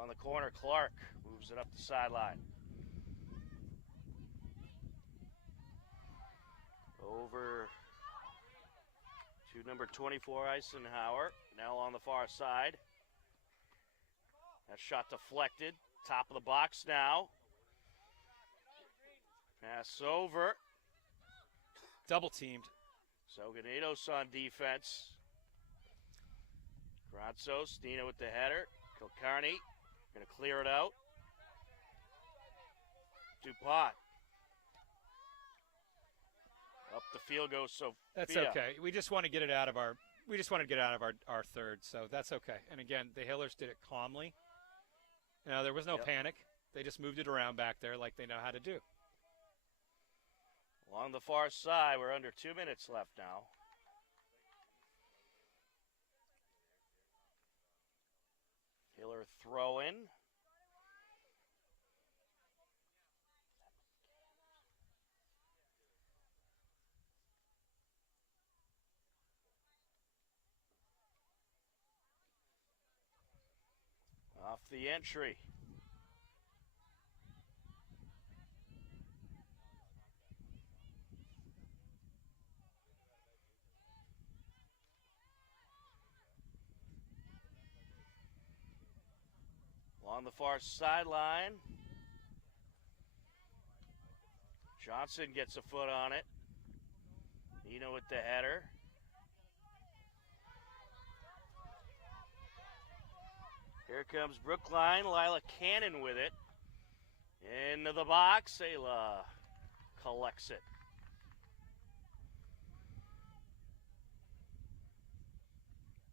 On the corner, Clark moves it up the sideline. Over to number 24, Eisenhower. Now on the far side. That shot deflected. Top of the box now. Pass over. Double teamed. Soganitos on defense. Granzos, Dina with the header. Kulkarni going to clear it out. DuPont. Up the field goes Sophia. That's okay. We just want to get it out of our third, so that's okay. And again, the Hillers did it calmly. You know, there was no panic. They just moved it around back there like they know how to do. Along the far side, we're under 2 minutes left now. Hiller throw in. Off the entry. On the far sideline. Johnson gets a foot on it. Nina with the header. Here comes Brookline. Lila Cannon with it. Into the box. Ayla collects it.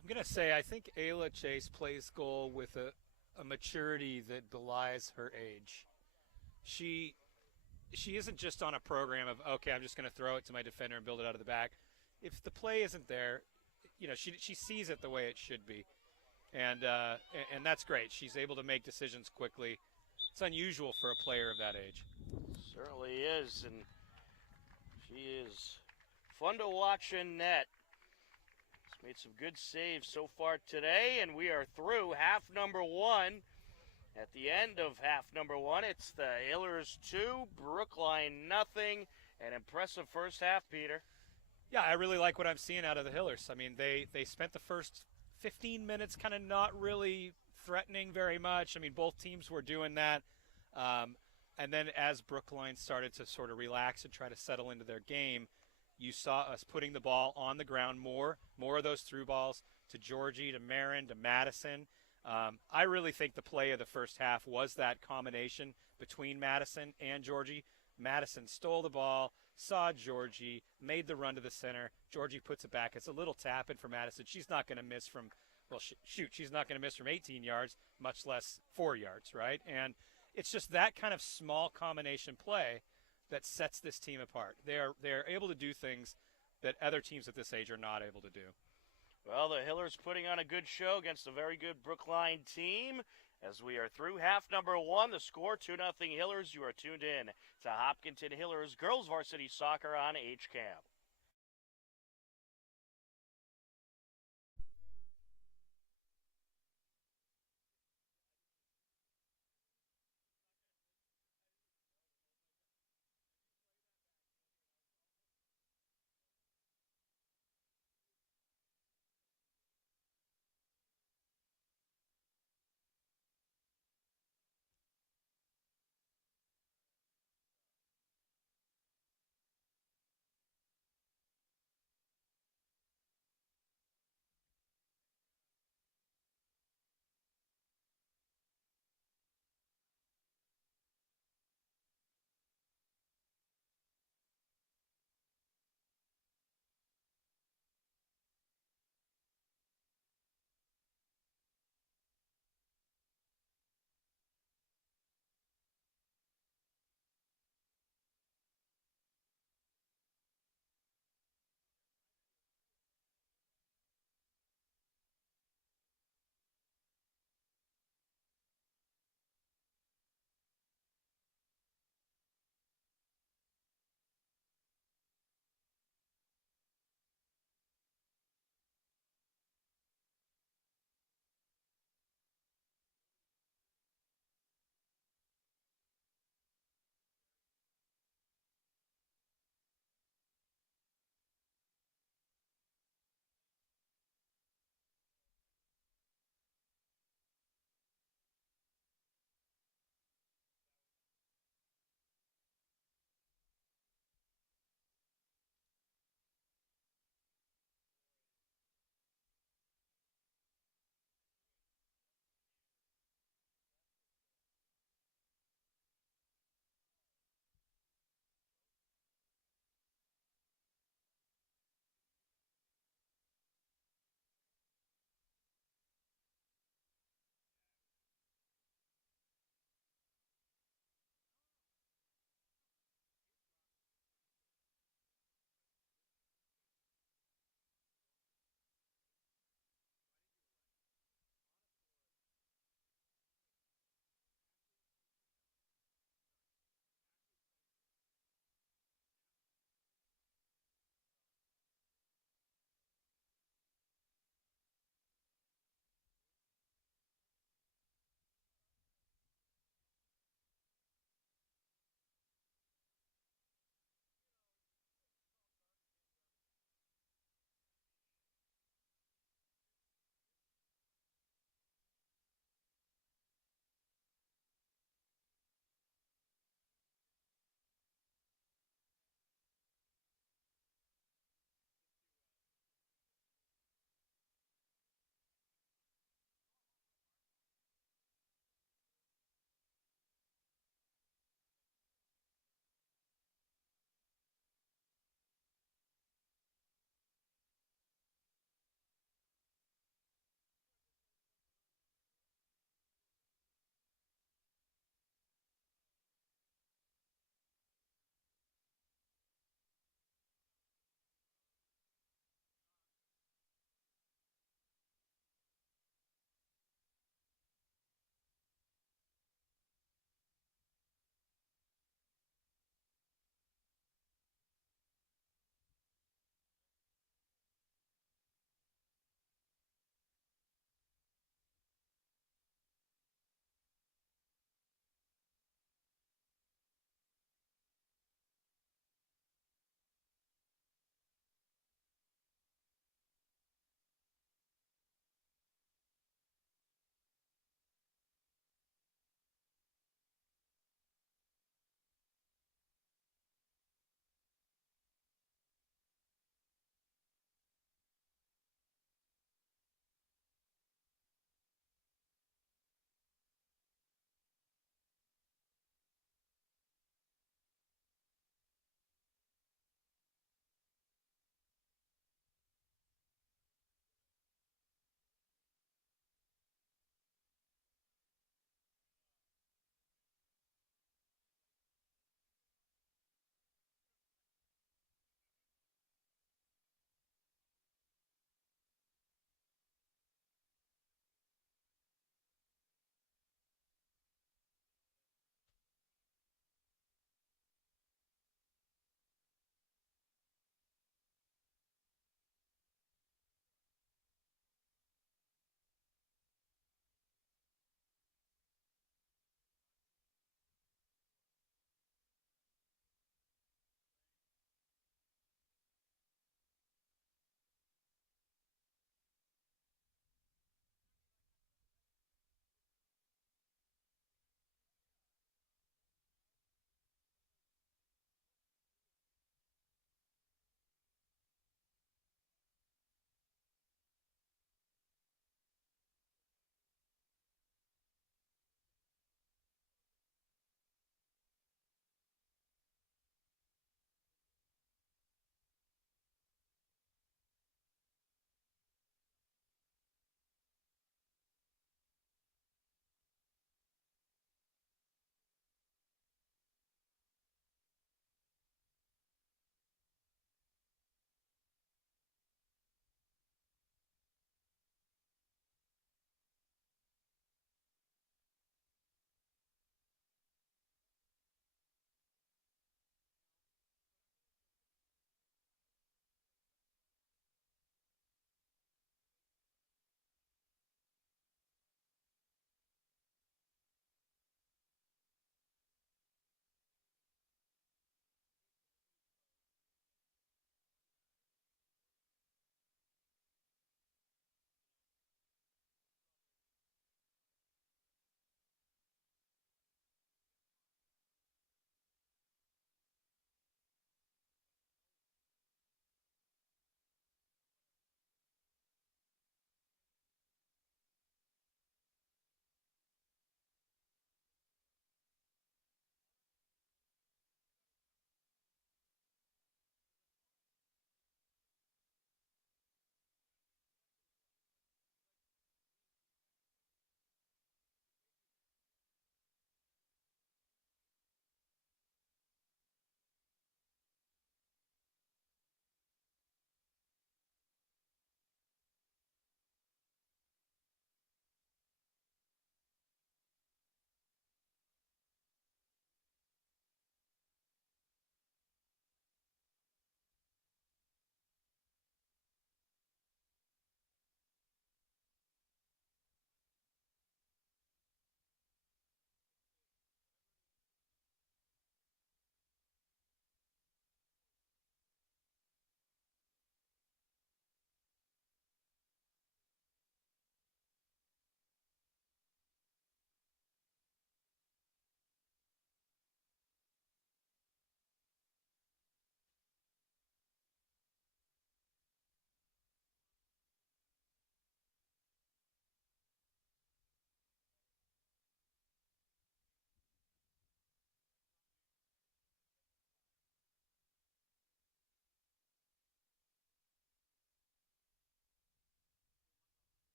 I'm going to say I think Ayla Chase plays goal with a maturity that belies her age. She isn't just on a program of, okay, I'm just going to throw it to my defender and build it out of the back. If the play isn't there, you know, she sees it the way it should be. And that's great. She's able to make decisions quickly. It's unusual for a player of that age. Certainly is, and she is fun to watch in net. She's made some good saves so far today, and we are through half number one. At the end of half number one, it's the Hillers 2, Brookline nothing. An impressive first half, Peter. Yeah, I really like what I'm seeing out of the Hillers. I mean, they spent the first 15 minutes, kind of not really threatening very much. I mean, both teams were doing that. Um, and then as Brookline started to sort of relax and try to settle into their game, you saw us putting the ball on the ground more of those through balls to Georgie, to Marin, to Madison. I really think the play of the first half was that combination between Madison and Georgie. Madison stole the ball, saw Georgie, made the run to the center. Georgie puts it back. It's a little tap in for Madison. She's not going to miss from, well, shoot, she's not going to miss from 18 yards, much less 4 yards, right? And it's just that kind of small combination play that sets this team apart. They're able to do things that other teams at this age are not able to do. Well, the Hillers putting on a good show against a very good Brookline team. As we are through half number one, the score 2-0 Hillers. You are tuned in to Hopkinton Hillers Girls Varsity Soccer on HCAM.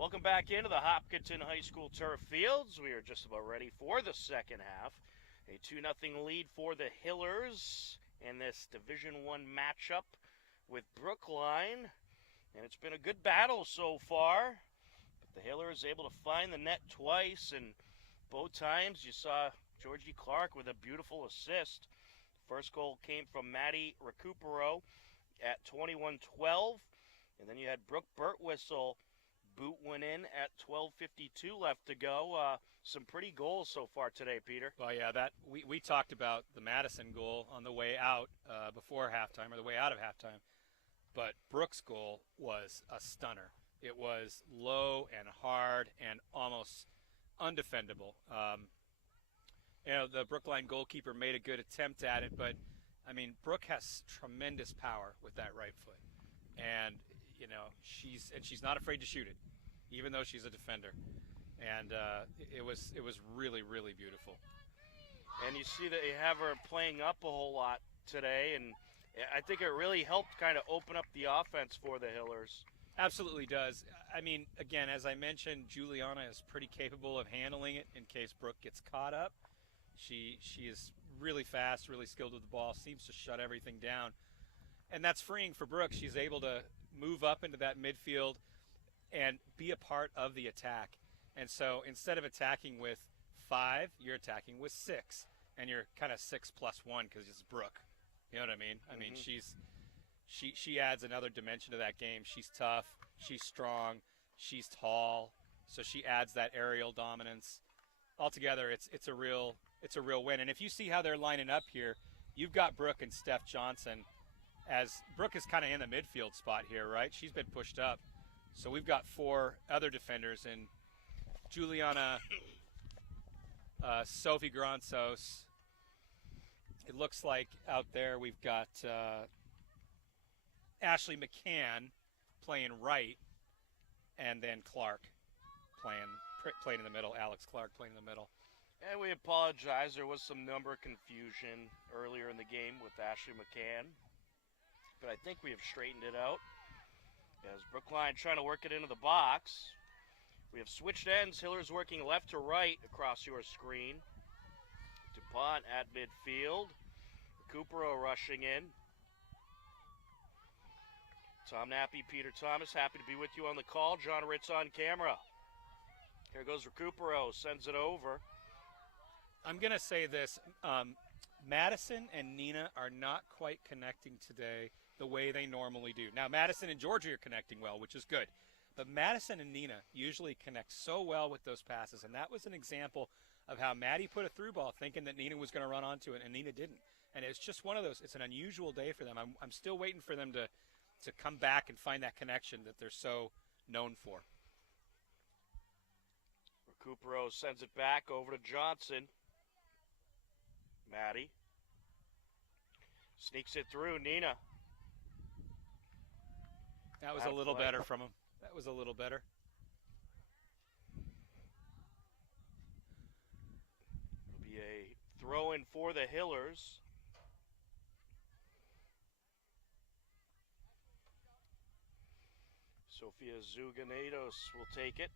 Welcome back into the Hopkinton High School turf fields. We are just about ready for the second half. A 2-0 lead for the Hillers in this Division I matchup with Brookline. And it's been a good battle so far. But the Hillers able to find the net twice, and both times you saw Georgie Clark with a beautiful assist. First goal came from Maddie Recupero at 21-12. And then you had Brooke Burtwhistle boot one in at 12:52 left to go. Some pretty goals so far today, Peter. Well, yeah, that we talked about the Madison goal on the way out before halftime, or the way out of halftime. But Brooks' goal was a stunner. It was low and hard and almost undefendable. The Brookline goalkeeper made a good attempt at it, but, I mean, Brooke has tremendous power with that right foot. And, she's not afraid to shoot it, even though she's a defender. And it was really, really beautiful. And you see that you have her playing up a whole lot today, and I think it really helped kind of open up the offense for the Hillers. Absolutely does. I mean, again, as I mentioned, Juliana is pretty capable of handling it in case Brooke gets caught up. She is really fast, really skilled with the ball, seems to shut everything down. And that's freeing for Brooke. She's able to move up into that midfield and be a part of the attack. And so instead of attacking with 5, you're attacking with 6. And you're kind of 6+1 because it's Brooke. You know what I mean? I mean, she adds another dimension to that game. She's tough. She's strong. She's tall. So she adds that aerial dominance. Altogether, it's a real win. And if you see how they're lining up here, you've got Brooke and Steph Johnson. As Brooke is kind of in the midfield spot here, right? She's been pushed up. So we've got 4 other defenders in Juliana, Sophie Gransos. It looks like out there we've got Ashley McCann playing right, and then Clark playing in the middle, Alex Clark playing in the middle. And we apologize. There was some number confusion earlier in the game with Ashley McCann. But I think we have straightened it out. As Brookline trying to work it into the box. We have switched ends. Hillers working left to right across your screen. DuPont at midfield. Recupero rushing in. Tom Nappy, Peter Thomas, happy to be with you on the call. John Ritz on camera. Here goes Recupero, sends it over. I'm going to say this. Madison and Nina are not quite connecting today the way they normally do. Now, Madison and Georgia are connecting well, which is good. But Madison and Nina usually connect so well with those passes, and that was an example of how Maddie put a through ball thinking that Nina was going to run onto it, and Nina didn't. And it's just one of those, it's an unusual day for them. I'm still waiting for them to come back and find that connection that they're so known for. Recupero sends it back over to Johnson. Maddie sneaks it through. Nina. That was a little better from him. That was a little better. It'll be a throw-in for the Hillers. Sofia Zuganetos will take it.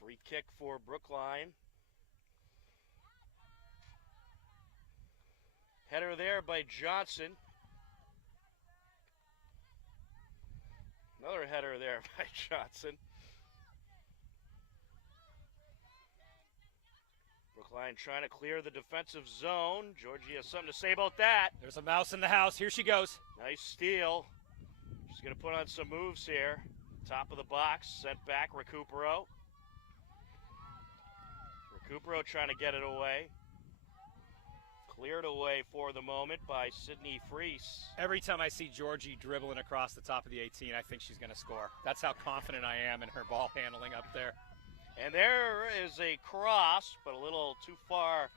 Free kick for Brookline. Header there by Johnson. Another header there by Johnson. Brookline trying to clear the defensive zone. Georgie has something to say about that. There's a mouse in the house. Here she goes. Nice steal. She's going to put on some moves here. Top of the box, sent back Recupero. Recupero trying to get it away. Cleared away for the moment by Sydney Freese. Every time I see Georgie dribbling across the top of the 18, I think she's going to score. That's how confident I am in her ball handling up there. And there is a cross, but a little too far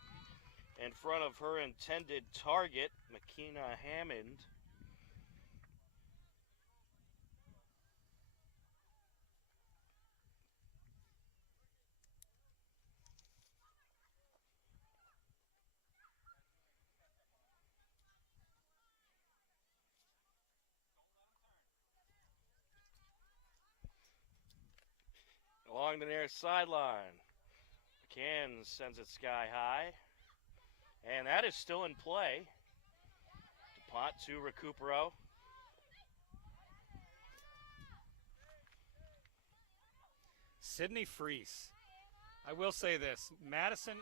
in front of her intended target, Makina Hammond. Along the near sideline, McCann sends it sky high, and that is still in play. DuPont to Recupero. Sydney Freese. I will say this, Madison,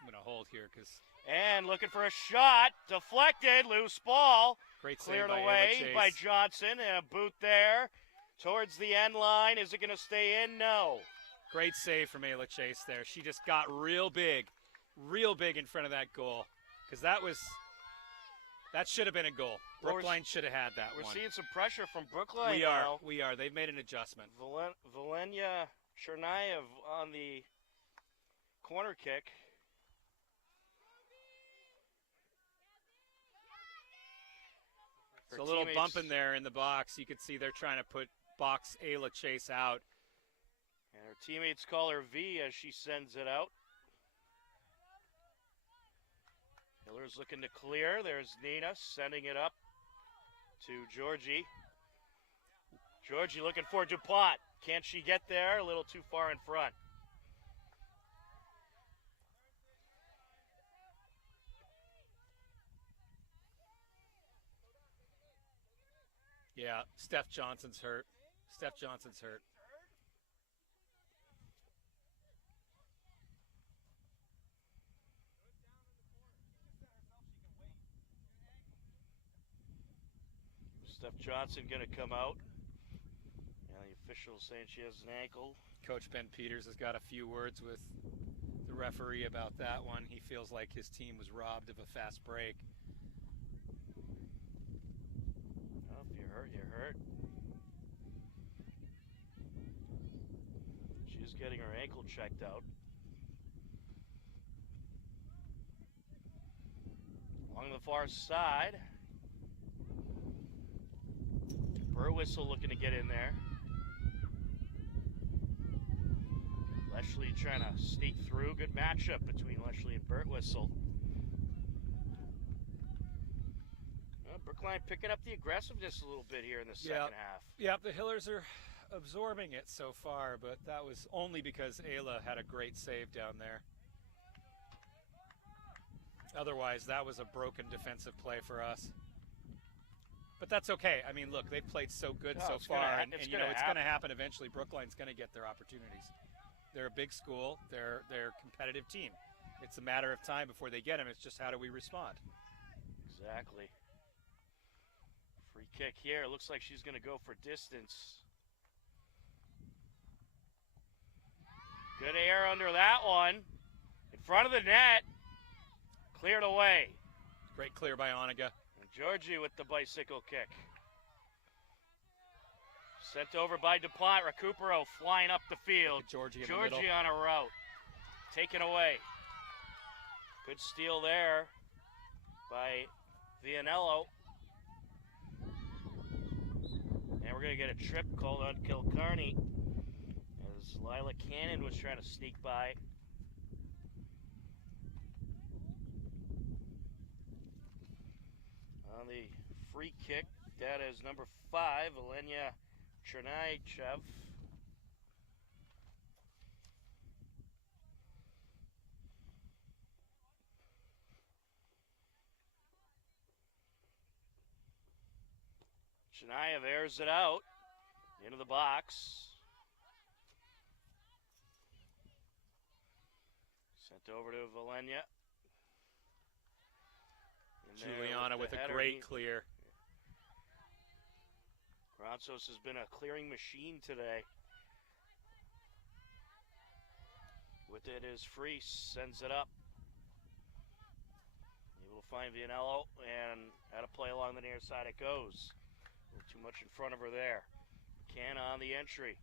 I'm going to hold here because. And looking for a shot, deflected, loose ball. Great Cleared save away by Johnson, and a boot there towards the end line. Is it going to stay in? No. Great save from Ayla Chase there. She just got real big in front of that goal because that should have been a goal. Brookline should have had that one. We're seeing some pressure from Brookline We are. They've made an adjustment. Valenia Chernayev on the corner kick. It's a little bump in there in the box. You can see they're trying to box Ayla Chase out. And her teammates call her V as she sends it out. Hiller's looking to clear. There's Nina sending it up to Georgie. Georgie looking for DuPont. Can't she get there? A little too far in front. Yeah, Steph Johnson's hurt. Steph Johnson going to come out. And the official saying she has an ankle. Coach Ben Peters has got a few words with the referee about that one. He feels like his team was robbed of a fast break. Well, if you're hurt, you're hurt. She's getting her ankle checked out. Along the far side. Burwhistle looking to get in there. Leslie trying to sneak through. Good matchup between Leslie and Burtwhistle. Brookline picking up the aggressiveness a little bit here in the second half. Yeah, the Hillers are absorbing it so far, but that was only because Ayla had a great save down there. Otherwise, that was a broken defensive play for us. But that's okay. I mean, look, they've played so good so far, and you know it's going to happen eventually. Brookline's going to get their opportunities. They're a big school. They're a competitive team. It's a matter of time before they get them. It's just how do we respond? Exactly. Free kick here. It looks like she's going to go for distance. Good air under that one. In front of the net. Cleared away. Great clear by Oniga. And Georgie with the bicycle kick. Sent over by DuPont. Recupero flying up the field. Georgie on a route. Taken away. Good steal there by Vianello. And we're going to get a trip called on Kilcarney as Lila Cannon was trying to sneak by. On the free kick, that is number 5, Elena Chernayev. Chernayev airs it out into the box. Sent over to Valenia. Juliana with a great clear. Gransos has been a clearing machine today. With it is Freese, sends it up. Able to find Vianello, and out of play along the near side it goes. A little too much in front of her there. McCann on the entry.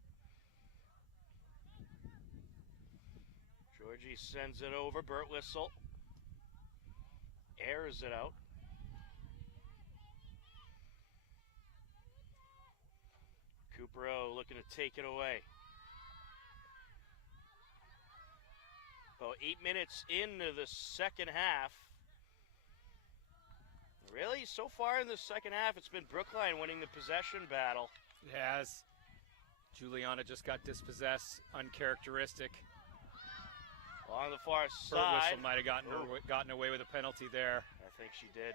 Georgie sends it over. Burt Whistle airs it out. Recupero looking to take it away. About 8 minutes into the second half. Really, so far in the second half, it's been Brookline winning the possession battle. It has. Juliana just got dispossessed, uncharacteristic. Along the far Burt side. Whistle might have gotten away with a penalty there. I think she did.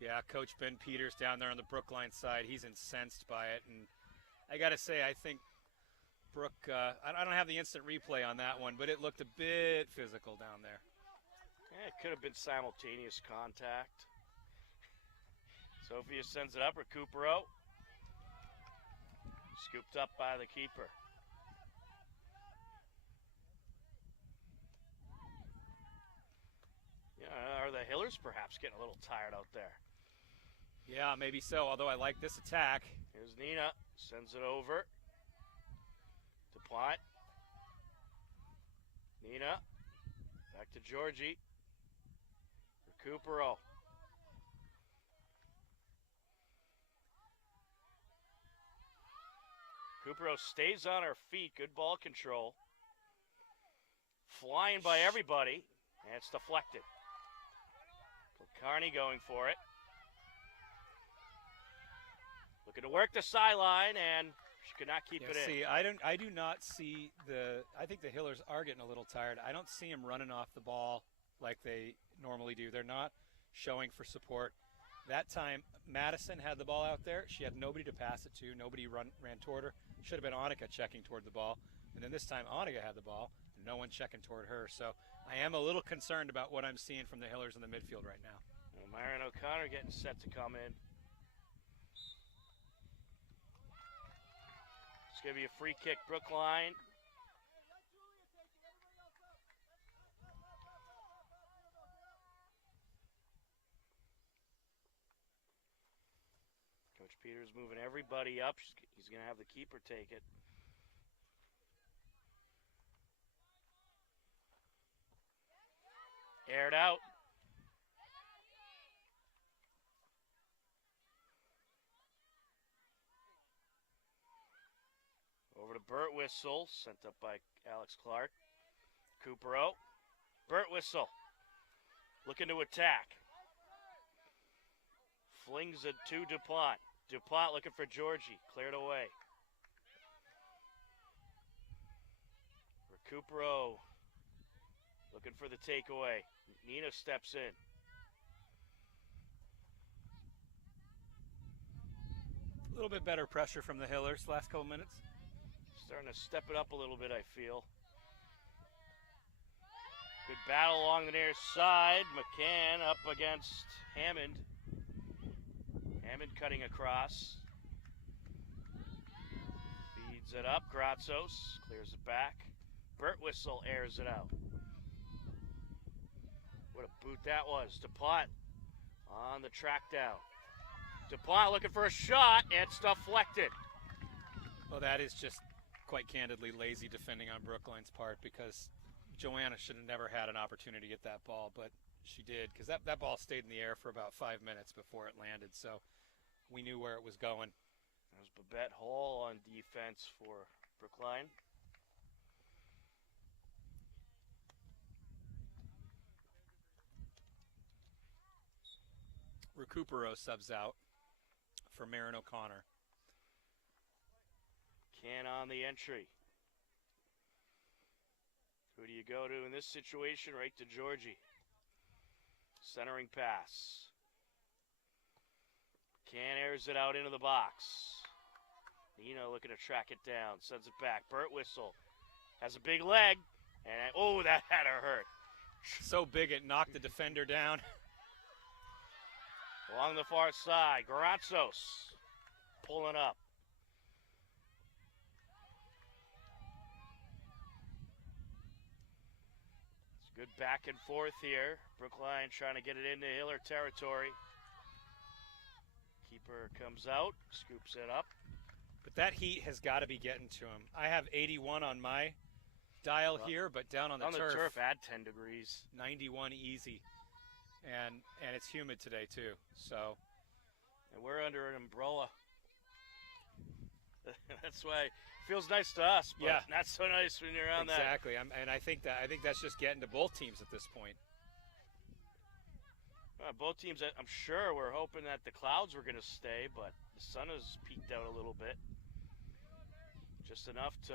Yeah, Coach Ben Peters down there on the Brookline side, he's incensed by it. And I got to say, I think Brooke, I don't have the instant replay on that one, but it looked a bit physical down there. Yeah, it could have been simultaneous contact. Sophia sends it up. Recupero. Scooped up by the keeper. Yeah, are the Hillers perhaps getting a little tired out there? Yeah, maybe so, although I like this attack. Here's Nina. Sends it over. DuPont. Nina. Back to Georgie. Recupero. Recupero stays on her feet. Good ball control. Flying by everybody. And it's deflected. Carney going for it. Looking to work the sideline, and she could not keep it in. See, I do not see I think the Hillers are getting a little tired. I don't see them running off the ball like they normally do. They're not showing for support. That time, Madison had the ball out there. She had nobody to pass it to. Nobody ran toward her. Should have been Annika checking toward the ball. And then this time, Annika had the ball, and no one checking toward her. So I am a little concerned about what I'm seeing from the Hillers in the midfield right now. Well, Myron O'Connor getting set to come in. It's going to be a free kick, Brookline. Coach Peters moving everybody up. He's going to have the keeper take it. Aired out. Over to Burt Whistle, sent up by Alex Clark. Recupero. Burt Whistle looking to attack. Flings it to DuPont. DuPont looking for Georgie. Cleared away. Recupero looking for the takeaway. Nina steps in. A little bit better pressure from the Hillers last couple minutes. Starting to step it up a little bit, I feel. Good battle along the near side. McCann up against Hammond. Hammond cutting across. Feeds it up. Gratzos clears it back. Burt Whistle airs it out. What a boot that was. DuPont on the track down. DuPont looking for a shot. It's deflected. Well, that is just quite candidly lazy defending on Brookline's part, because Joanna should have never had an opportunity to get that ball, but she did, because that ball stayed in the air for about 5 minutes before it landed, so we knew where it was going. There's Babette Hall on defense for Brookline. Recupero subs out for Marin O'Connor. Can on the entry. Who do you go to in this situation? Right to Georgie. Centering pass. Can airs it out into the box. Nina looking to track it down. Sends it back. Burt Whistle has a big leg. And oh, that had her hurt. So big it knocked the defender down. Along the far side. Gratzos pulling up. Good back and forth here. Brookline trying to get it into Hiller territory. Keeper comes out, scoops it up. But that heat has got to be getting to him. I have 81 on my dial here, but down on the turf. On the turf, add 10 degrees. 91 easy. And it's humid today, too. So. And we're under an umbrella. That's why it feels nice to us, but not so nice when you're on that. Exactly. And I think that's just getting to both teams at this point. Both teams, I'm sure, were hoping that the clouds were going to stay, but the sun has peeked out a little bit. Just enough to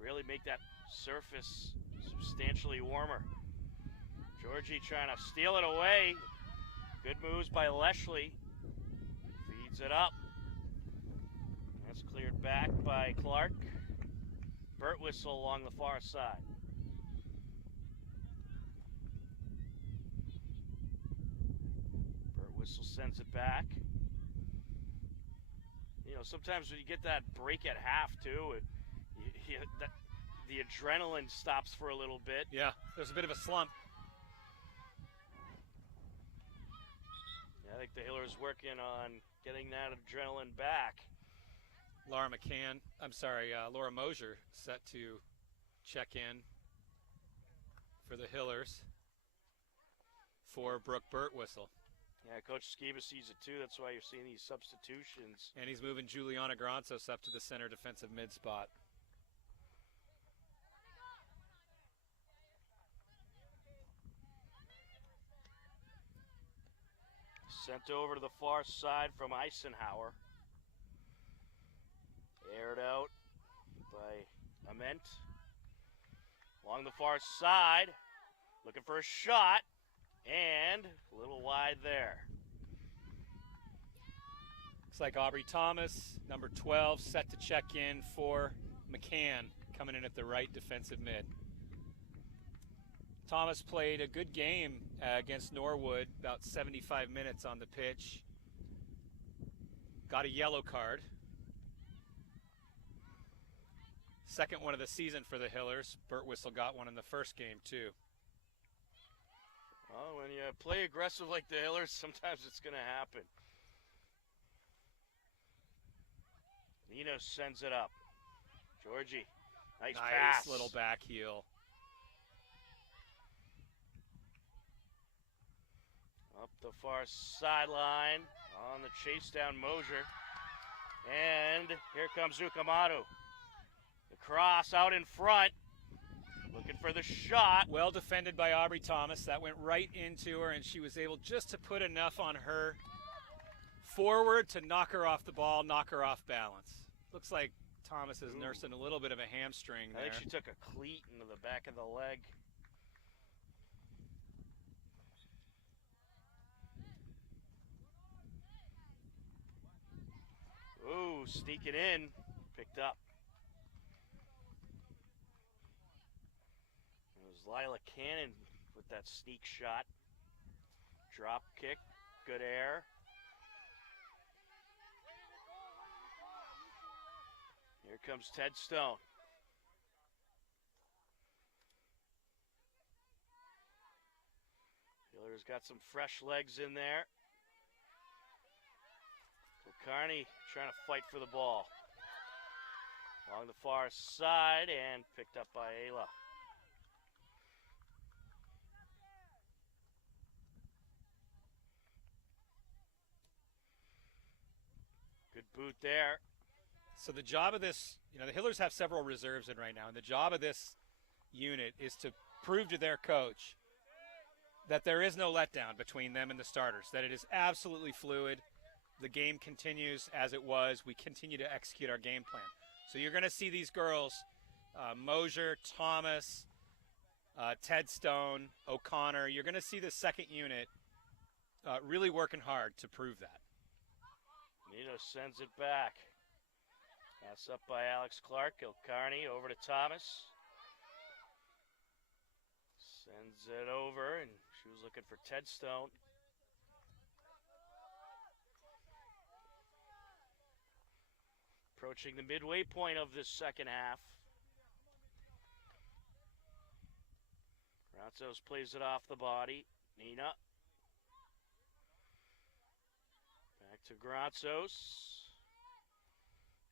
really make that surface substantially warmer. Georgie trying to steal it away. Good moves by Leshley. Feeds it up. That's cleared back by Clark. Burt Whistle along the far side. Burt Whistle sends it back. You know, sometimes when you get that break at half, too, the adrenaline stops for a little bit. Yeah, there's a bit of a slump. I think the Hillers working on getting that adrenaline back. Laura Mosier set to check in for the Hillers for Brooke Burt Whistle. Yeah, Coach Skiba sees it too. That's why you're seeing these substitutions. And he's moving Juliana Granzos up to the center defensive mid spot. Sent over to the far side from Eisenhower. Aired out by Ament. Along the far side, looking for a shot, and a little wide there. Looks like Aubrey Thomas, number 12, set to check in for McCann, coming in at the right defensive mid. Thomas played a good game against Norwood, about 75 minutes on the pitch. Got a yellow card. Second one of the season for the Hillers. Burt Whistle got one in the first game, too. Well, when you play aggressive like the Hillers, sometimes it's going to happen. Nino sends it up. Georgie, nice pass. Nice little back heel. Up the far sideline on the chase down Mosier. And here comes Zucamato. The cross out in front. Looking for the shot. Well defended by Aubrey Thomas. That went right into her, and she was able just to put enough on her forward to knock her off the ball, knock her off balance. Looks like Thomas is nursing a little bit of a hamstring there. I think she took a cleat into the back of the leg. Ooh, sneaking in. Picked up. It was Lila Cannon with that sneak shot. Drop kick. Good air. Here comes Ted Stone. Hiller's got some fresh legs in there. Carney trying to fight for the ball. Along the far side and picked up by Ayla. Good boot there. So the job of this, the Hillers have several reserves in right now, and the job of this unit is to prove to their coach that there is no letdown between them and the starters, that it is absolutely fluid. The game continues as it was. We continue to execute our game plan. So you're going to see these girls, Mosier, Thomas, Ted Stone, O'Connor. You're going to see the second unit really working hard to prove that. Nino sends it back. Pass up by Alex Clark. Ilcarney over to Thomas. Sends it over, and she was looking for Ted Stone. Approaching the midway point of this second half. Granzos plays it off the body. Nina. Back to Granzos.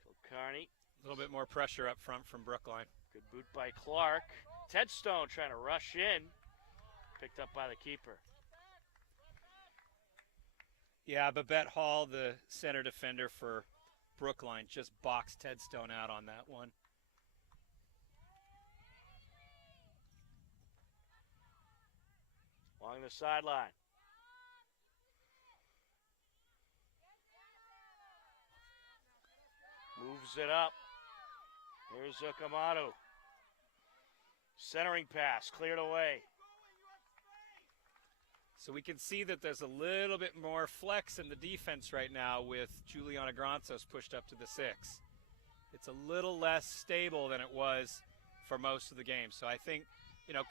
Kilcarney. A little bit more pressure up front from Brookline. Good boot by Clark. Tedstone trying to rush in. Picked up by the keeper. Yeah, Babette Hall, the center defender for Brookline, just boxed Tedstone out on that one. Along the sideline. Moves it up. Here's Zucamato. Centering pass, cleared away. So we can see that there's a little bit more flex in the defense right now with Juliana Granzos pushed up to the 6. It's a little less stable than it was for most of the game. So I think,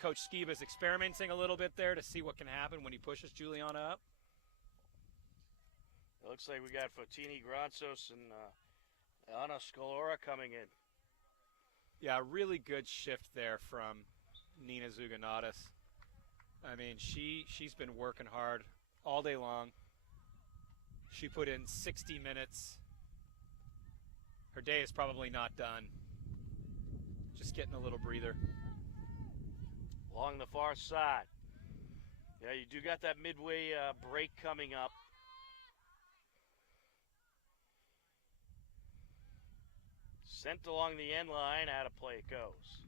Coach Skiba's experimenting a little bit there to see what can happen when he pushes Juliana up. It looks like we got Fotini, Granzos, and Anna Scalora coming in. Yeah, really good shift there from Nina Zuganatis. I mean, she's been working hard all day long. She put in 60 minutes. Her day is probably not done. Just getting a little breather. Along the far side. Yeah, you do got that midway break coming up. Sent along the end line, out of play it goes.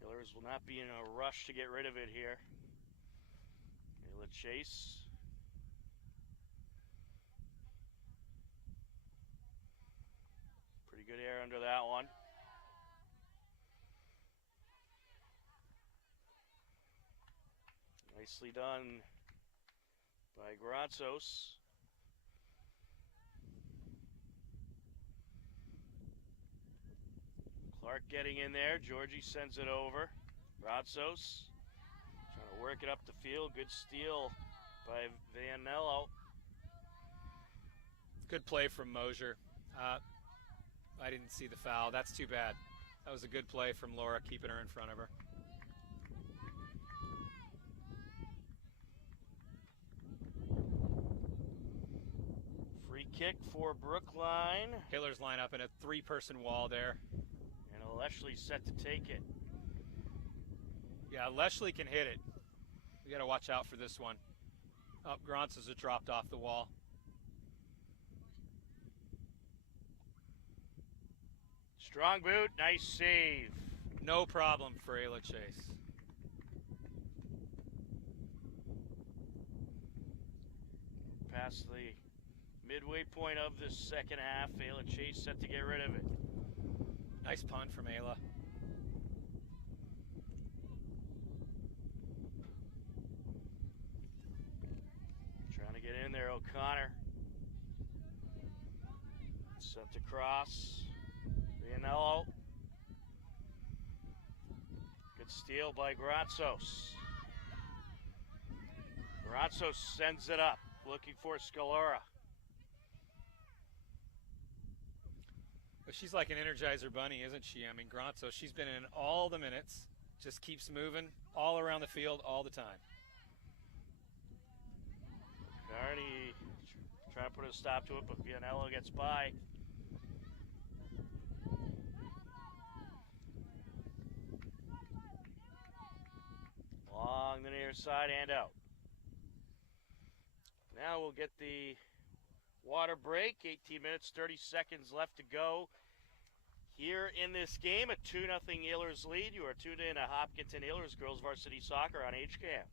Killers will not be in a rush to get rid of it here. Ayla Chase. Pretty good air under that one. Nicely done by Granzos. Clark getting in there. Georgie sends it over. Granzos trying to work it up the field. Good steal by Vanello. Good play from Mosier. I didn't see the foul. That's too bad. That was a good play from Laura, keeping her in front of her. Free kick for Brookline. Hillers line up in a 3-person wall there. And Leshley set to take it. Yeah, Leshley can hit it. We got to watch out for this one. Oh, Grants has dropped off the wall. Strong boot, nice save. No problem for Ayla Chase. Past the midway point of the second half, Ayla Chase set to get rid of it. Nice punt from Ayla. Trying to get in there, O'Connor. Sent across. Vianello. Good steal by Granzos. Granzos sends it up, looking for Scalora. But she's like an Energizer bunny, isn't she? I mean, Granzos, she's been in all the minutes, just keeps moving all around the field all the time. Carney trying to put a stop to it, but Vianello gets by. Along the near side and out. Now we'll get the water break. 18 minutes, 30 seconds left to go here in this game. A 2-0 Hillers lead. You are tuned in to Hopkinton Hillers Girls Varsity Soccer on HCAM.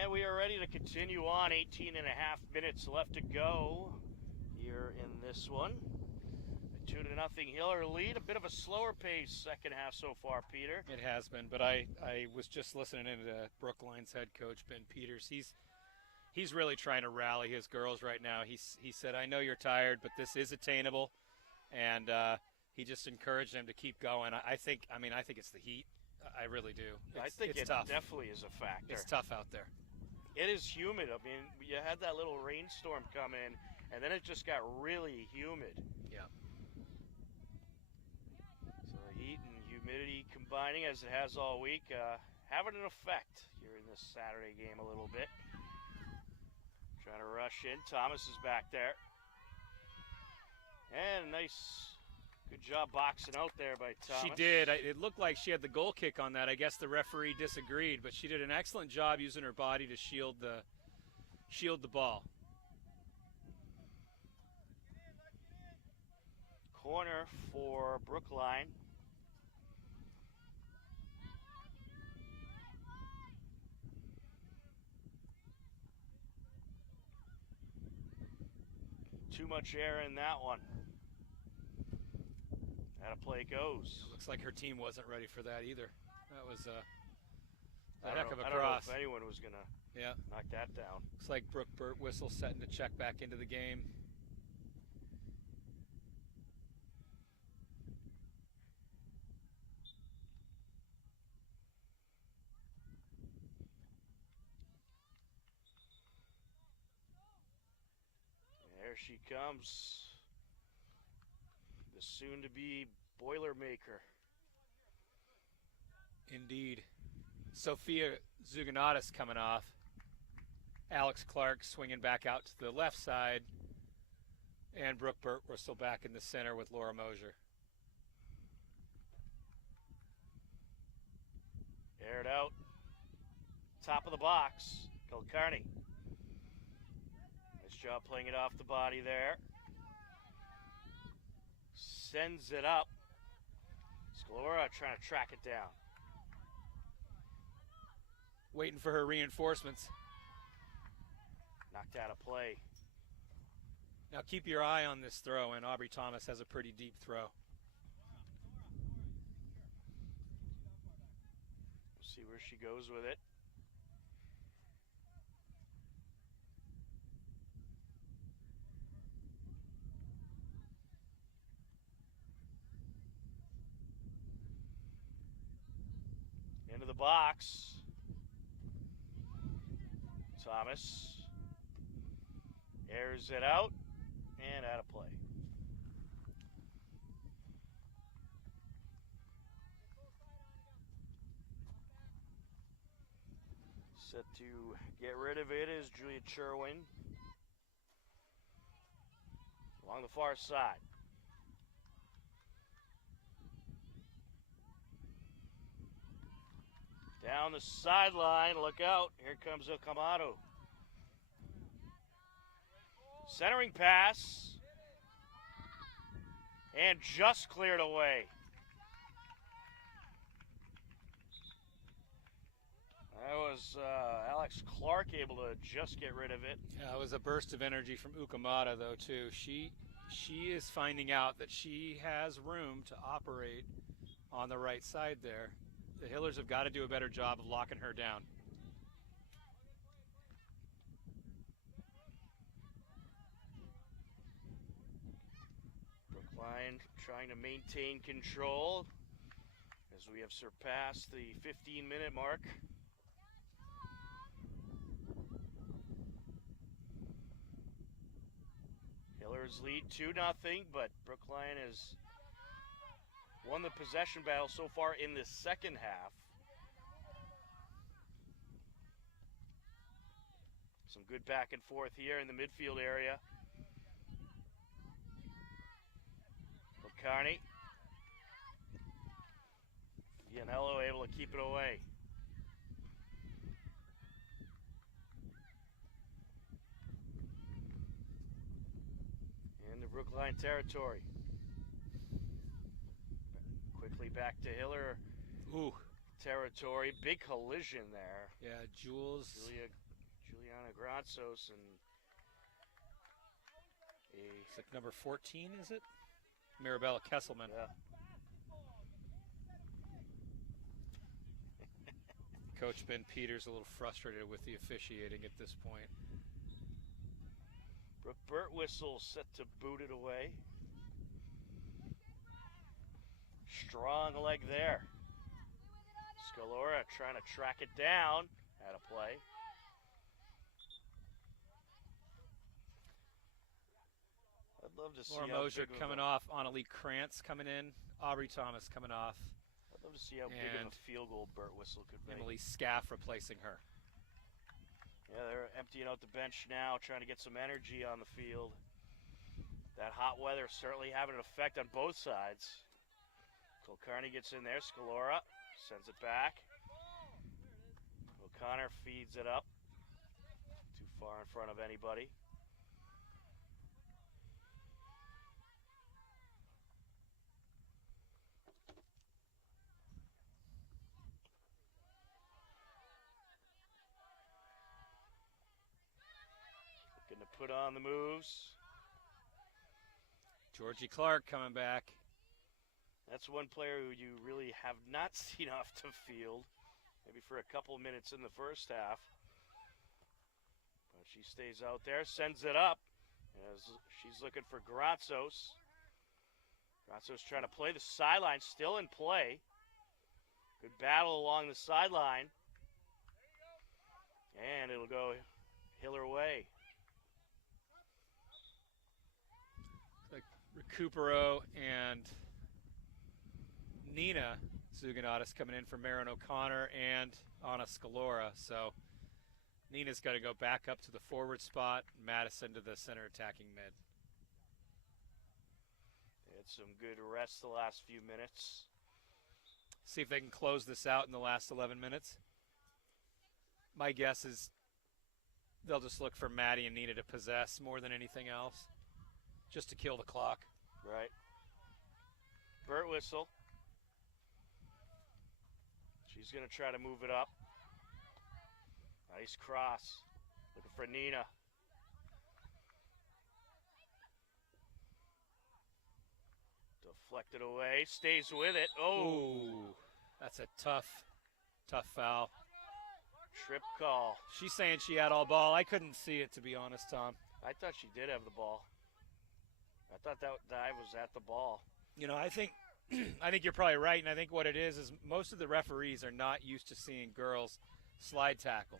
And we are ready to continue on. 18 and a half minutes left to go here in this one. A 2-0 Hiller lead. A bit of a slower pace second half so far, Peter. It has been, but I was just listening to Brookline's head coach, Ben Peters. He's really trying to rally his girls right now. He said, I know you're tired, but this is attainable. And he just encouraged them to keep going. I think it's the heat. I really do. I think it's it tough. definitely is a factor. It's tough out there. It is humid. I mean, you had that little rainstorm come in, and then it just got really humid. Yeah. So the heat and humidity combining, as it has all week, having an effect here in this Saturday game a little bit. Trying to rush in. Thomas is back there. And nice, good job boxing out there by Thomas. She did. It looked like she had the goal kick on that. I guess the referee disagreed, but she did an excellent job using her body to shield the ball. Corner for Brookline. Too much air in that one. How to play goes. Looks like her team wasn't ready for that either. That was a heck of a I don't know cross. if anyone was going to knock that down. Looks like Brooke Birtwhistle setting to check back into the game. There she comes. The soon-to-be Boilermaker. Indeed. Sophia Zuganatis coming off. Alex Clark swinging back out to the left side. And Brooke Birtwhistle back in the center with Laura Mosier. Aired out. Top of the box. Kilcarney. Nice job playing it off the body there. Sends it up. Scalora trying to track it down. Waiting for her reinforcements. Knocked out of play. Now keep your eye on this throw, and Aubrey Thomas has a pretty deep throw. We'll see where she goes with it. Into the box. Thomas airs it out and out of play. Set to get rid of it is Julia Cherwin along the far side. Down the sideline, look out. Here comes Okamato. Centering pass. And just cleared away. That was Alex Clark able to just get rid of it. Yeah, it was a burst of energy from Ukamata, though, too. She is finding out that she has room to operate on the right side there. The Hillers have got to do a better job of locking her down. Brookline trying to maintain control as we have surpassed the 15-minute mark. Hillers lead 2-0, but Brookline has won the possession battle so far in the second half. Some good back and forth here in the midfield area. Carney. Gianello able to keep it away. In the Brookline territory. Quickly back to Hiller Ooh. territory. Big collision there. Yeah, Julia Gianna Granzos and It's like number 14, is it? Mirabella Kesselman. yeah. Coach Ben Peters a little frustrated with the officiating at this point. Brooke Birtwistle set to boot it away. Strong leg there. Scalora trying to track it down. Had a play. I'd love to see Laura how Mosier big of coming a, off. Annalie Krantz coming in. Aubrey Thomas coming off. I'd love to see how big of And a field goal Birtwistle could make. Emily Scaff replacing her. Yeah, they're emptying out the bench now, trying to get some energy on the field. That hot weather certainly having an effect on both sides. Kulkarni gets in there. Scalora sends it back. O'Connor feeds it up. Too far in front of anybody. Looking to put on the moves. Georgie Clark coming back. That's one player who you really have not seen off the field, maybe for a couple minutes in the first half. But she stays out there, sends it up, as she's looking for Granzos. Granzos trying to play the sideline, still in play. Good battle along the sideline. And it'll go Hiller way. Like Recupero and Nina Zuganatis coming in for Marin O'Connor and Anna Scalora. So Nina's got to go back up to the forward spot, Madison to the center attacking mid. They had some good rest the last few minutes. See if they can close this out in the last 11 minutes. My guess is they'll just look for Maddie and Nina to possess more than anything else, just to kill the clock. Right. Birtwistle. She's going to try to move it up. Nice cross. Looking for Nina. Deflected away. Stays with it. Oh. Ooh, that's a tough foul. Trip call. She's saying she had all ball. I couldn't see it, to be honest, Tom. I thought she did have the ball. I thought that dive was at the ball. You know, I think you're probably right, and I think what it is most of the referees are not used to seeing girls slide tackle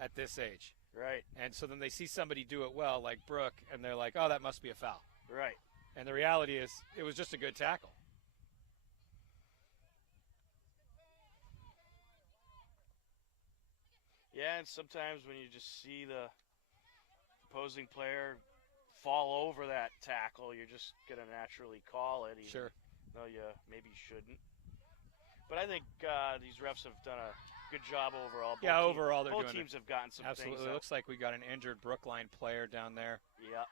at this age. Right. And so then they see somebody do it well, like Brooke, and they're like, oh, that must be a foul. Right. And the reality is it was just a good tackle. Yeah, and sometimes when you just see the opposing player fall over that tackle, you're just going to naturally call it. Sure. Though you maybe shouldn't. But I think these refs have done a good job overall. Overall they're both doing teams have gotten some absolutely. things. It looks like we got an injured Brookline player down there. Yeah.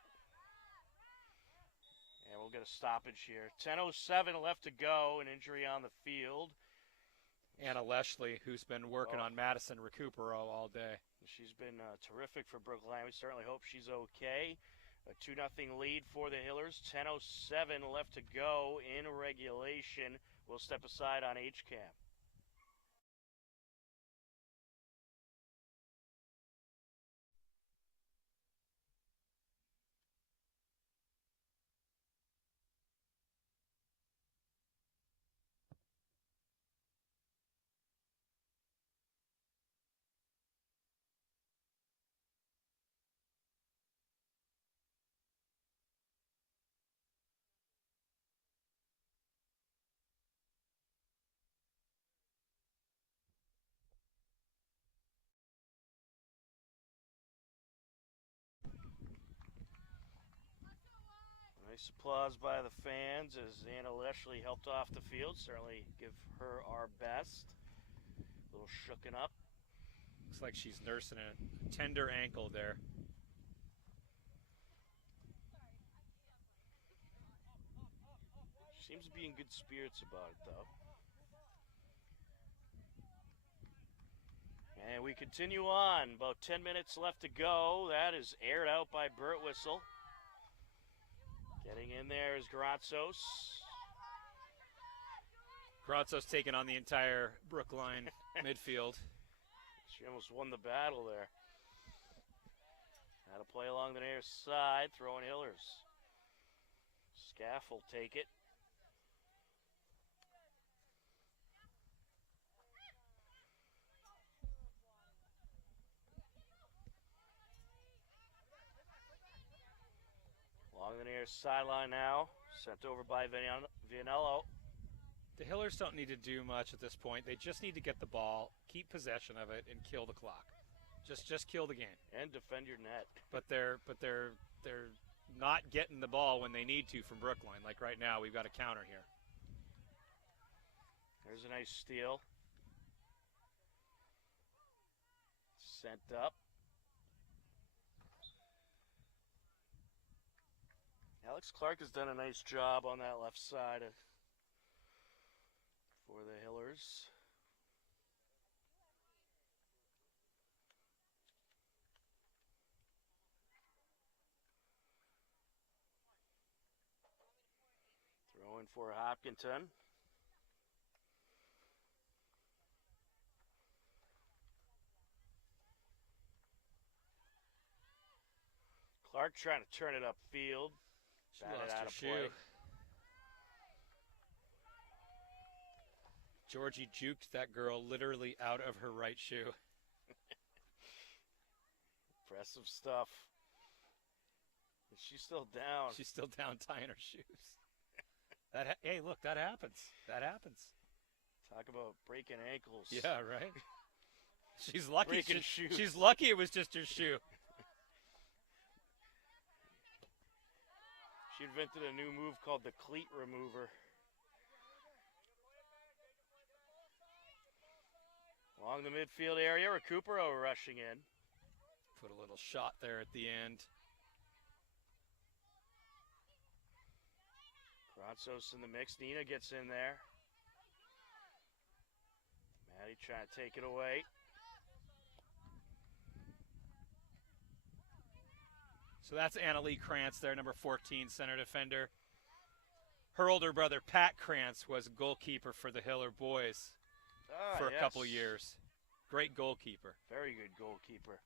And we'll get a stoppage here. 10:07 left to go. An injury on the field. Anna Leshley, who's been working on Madison Recupero all day. She's been terrific for Brookline. We certainly hope she's okay. A 2-0 lead for the Hillers. 10:07 left to go in regulation. We'll step aside on HCAM. Nice applause by the fans as Anna Leshley helped off the field. Certainly give her our best. A little shooken up. Looks like she's nursing a tender ankle there. She seems to be in good spirits about it, though. And And we continue on. About 10 minutes left to go. That is aired out by Burt Whistle. Getting in there is Gratzos. Gratzos taking on the entire Brookline midfield. She almost won the battle there. How to play along the near side, throwing Hillers. Scaff will take it. Along the near sideline now, sent over by Vianello. The Hillers don't need to do much at this point. They just need to get the ball, keep possession of it, and kill the clock. Just kill the game. And defend your net. But they're not getting the ball when they need to from Brookline. Like right now, we've got a counter here. There's a nice steal. Sent up. Alex Clark has done a nice job on that left side for the Hillers. Throwing for Hopkinton. Clark trying to turn it upfield. She lost her shoe. Georgie juked that girl literally out of her right shoe. Impressive stuff. Is she still down? She's still down tying her shoes. Hey, look, that happens. That happens. Talk about breaking ankles. Yeah, right? She's lucky. Breaking shoes. She's lucky it was just her shoe. She invented a new move called the cleat remover. Along the midfield area, Recupero rushing in. Put a little shot there at the end. Gratzos in the mix. Nina gets in there. Maddie trying to take it away. So that's Annalie Krantz there, number 14, center defender. Her older brother, Pat Krantz, was goalkeeper for the Hiller boys for a couple years. Great goalkeeper. Very good goalkeeper.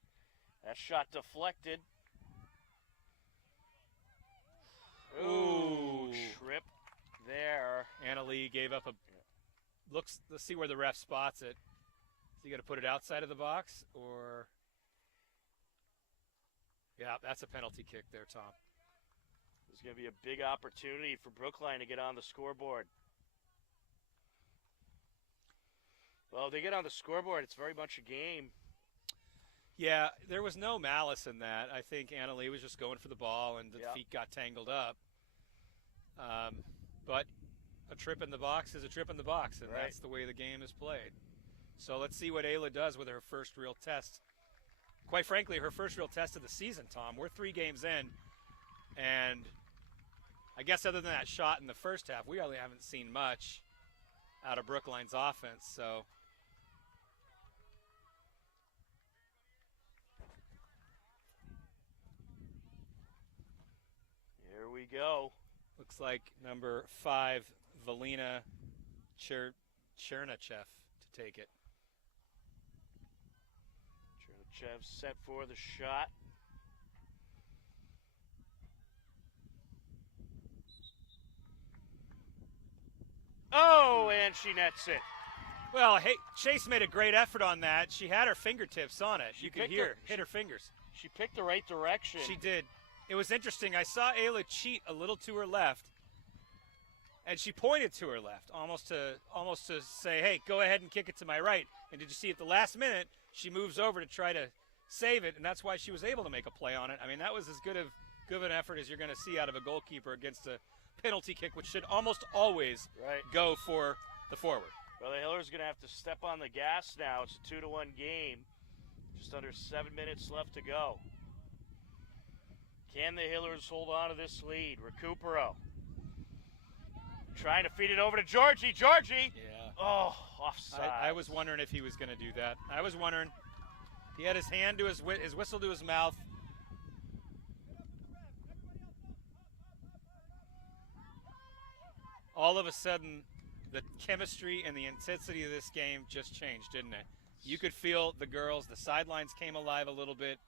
That shot deflected. Ooh, trip there. Annalie gave up a... Let's see where the ref spots it. Is he going to put it outside of the box, or... Yeah, that's a penalty kick there, Tom. There's going to be a big opportunity for Brookline to get on the scoreboard. Well, if they get on the scoreboard, it's very much a game. Yeah, there was no malice in that. I think Annalie was just going for the ball, and the feet got tangled up. But a trip in the box is a trip in the box, and that's the way the game is played. So let's see what Ayla does with her first real test. Quite frankly, her first real test of the season, Tom. We're 3 games in, and I guess other than that shot in the first half, we really haven't seen much out of Brookline's offense. So here we go. Looks like number 5, Valina Chernachev, to take it. Chernachev set for the shot. Oh, and she nets it. Well, hey, Chase made a great effort on that. She had her fingertips on it. You could hear hit her fingers. She picked the right direction. She did. It was interesting. I saw Ayla cheat a little to her left, and she pointed to her left, almost to say, "Hey, go ahead and kick it to my right." And did you see at the last minute she moves over to try to save it, and that's why she was able to make a play on it. I mean, that was as good of an effort as you're going to see out of a goalkeeper against a penalty kick, which should almost always go for the forward. Well, the Hillers going to have to step on the gas now. It's a 2-1 game. Just under 7 minutes left to go. Can the Hillers hold on to this lead? Recupero trying to feed it over to Georgie. Georgie! Yeah. Oh, offside. I was wondering if he was going to do that. I was wondering He had his hand to his whistle to his mouth. All of a sudden, the chemistry and the intensity of this game just changed, didn't it? You could feel the girls. The sidelines came alive a little bit.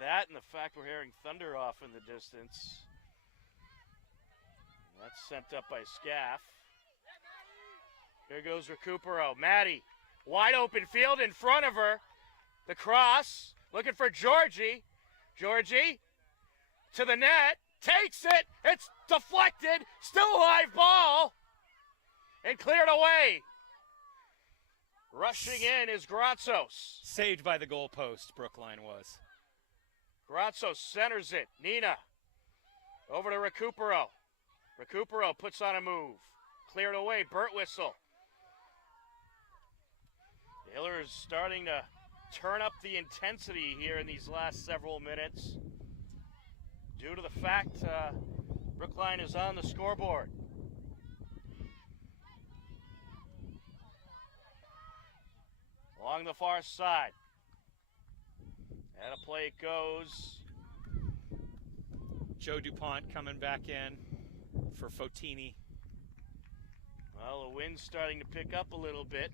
That and the fact we're hearing thunder off in the distance. That's sent up by Scaff. Here goes Recupero. Maddie, wide open field in front of her. The cross, looking for Georgie. Georgie to the net, takes it. It's deflected. Still a live ball. And cleared away. Rushing in is Gratzos. Saved by the goalpost, Brookline was. Gratzos centers it. Nina over to Recupero. Recupero puts on a move. Cleared away. Burt Whistle. The Hillers starting to turn up the intensity here in these last several minutes due to the fact Brookline is on the scoreboard. Along the far side. And a play it goes. Joe DuPont coming back in for Fotini. Well, the wind's starting to pick up a little bit.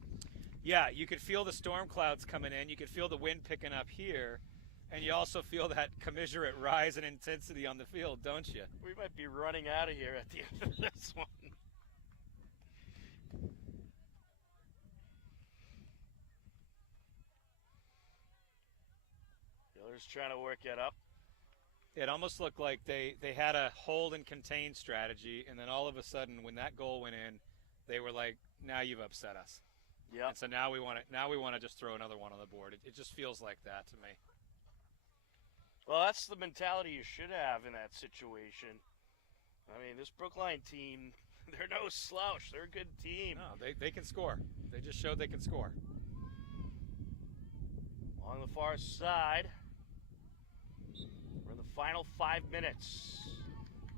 Yeah, you could feel the storm clouds coming in. You could feel the wind picking up here. And you also feel that commensurate rise in intensity on the field, don't you? We might be running out of here at the end of this one. Hiller's trying to work it up. It almost looked like they had a hold and contain strategy, and then all of a sudden, when that goal went in, they were like, "Now you've upset us." Yeah. And so now we want to just throw another one on the board. It just feels like that to me. Well, that's the mentality you should have in that situation. I mean, this Brookline team, they're no slouch. They're a good team. No, they can score. They just showed they can score. Along the far side, we're in the final 5 minutes.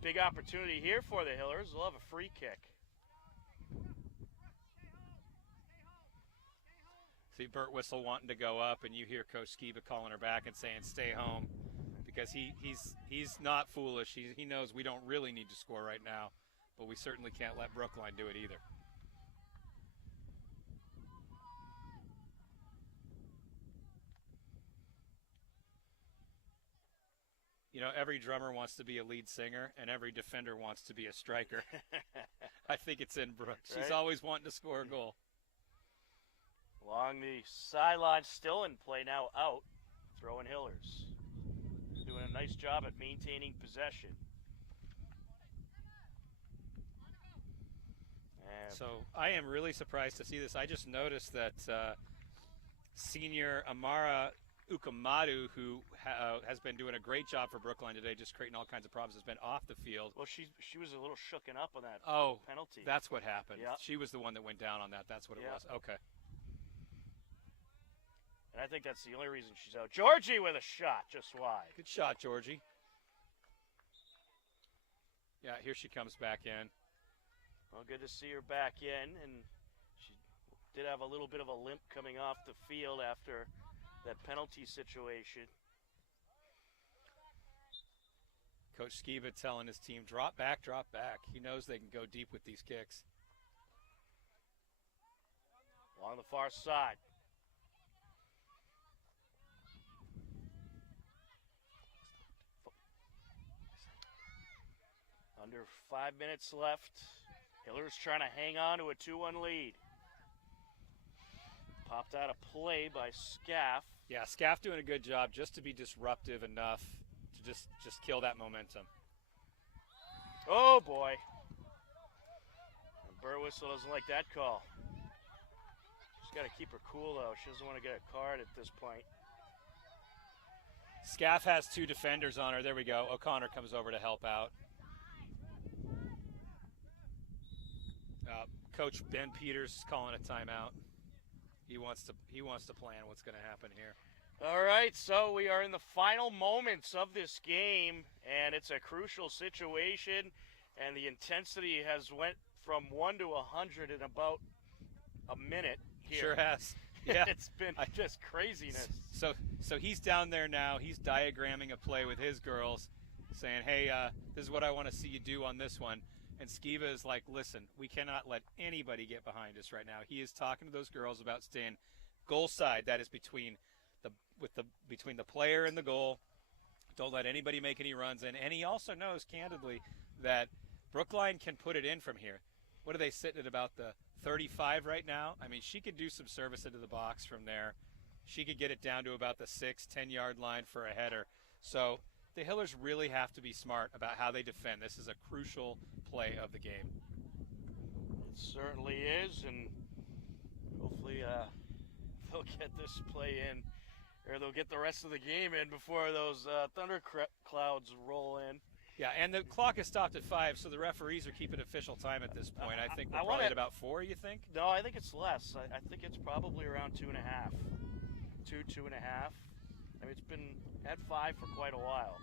Big opportunity here for the Hillers. They'll have a free kick. See Burt Whistle wanting to go up, and you hear Coach Skiba calling her back and saying, "Stay home," because he's not foolish. He knows we don't really need to score right now, but we certainly can't let Brookline do it either. You know, every drummer wants to be a lead singer, and every defender wants to be a striker. I think it's in Brooke. She's Right? always wanting to score a goal. Along the sideline, still in play now, out, throwing Hillers. Doing a nice job at maintaining possession. And So I am really surprised to see this. I just noticed that senior Amara Ukamadu, who has been doing a great job for Brookline today, just creating all kinds of problems, has been off the field. well, she was a little shooken up on that Oh, penalty. that's what happened. Yeah. She was the one that went down on that. That's what it Yeah. was. Okay. And I think that's the only reason she's out. Georgie with a shot just wide. Good shot, Georgie. Yeah, here she comes back in. Well, good to see her back in, and she did have a little bit of a limp coming off the field after that penalty situation. Coach Skiba telling his team, drop back, drop back. He knows they can go deep with these kicks. Along the far side. Under 5 minutes left. Hiller's trying to hang on to a 2-1 lead. Popped out a play by Scaff. Yeah, Scaff doing a good job just to be disruptive enough to just kill that momentum. Oh boy. And Burt Whistle doesn't like that call. She's got to keep her cool though. She doesn't want to get a card at this point. Scaff has two defenders on her. There we go. O'Connor comes over to help out. Coach Ben Peters is calling a timeout. He wants to plan what's going to happen here. All right, so we are in the final moments of this game, and it's a crucial situation, and the intensity has went from 1 to 100 in about a minute here. Sure has. Yeah. It's been just craziness. So he's down there now. He's diagramming a play with his girls, saying, hey, this is what I want to see you do on this one. And Skiba is like, listen, we cannot let anybody get behind us right now. He is talking to those girls about staying goal side. That is between the player and the goal. Don't let anybody make any runs. And he also knows, candidly, that Brookline can put it in from here. What are they sitting at, about the 35 right now? I mean, she could do some service into the box from there. She could get it down to about the 10-yard line for a header. So the Hillers really have to be smart about how they defend. This is a crucial play of the game. It certainly is, and hopefully they'll get this play in, or they'll get the rest of the game in before those thunder clouds roll in. Yeah, and the clock is stopped at 5, so the referees are keeping official time at this point. I think we're probably at about 4, you think? No, I think it's less. I think it's probably around 2.5. 2.5. I mean, it's been at 5 for quite a while.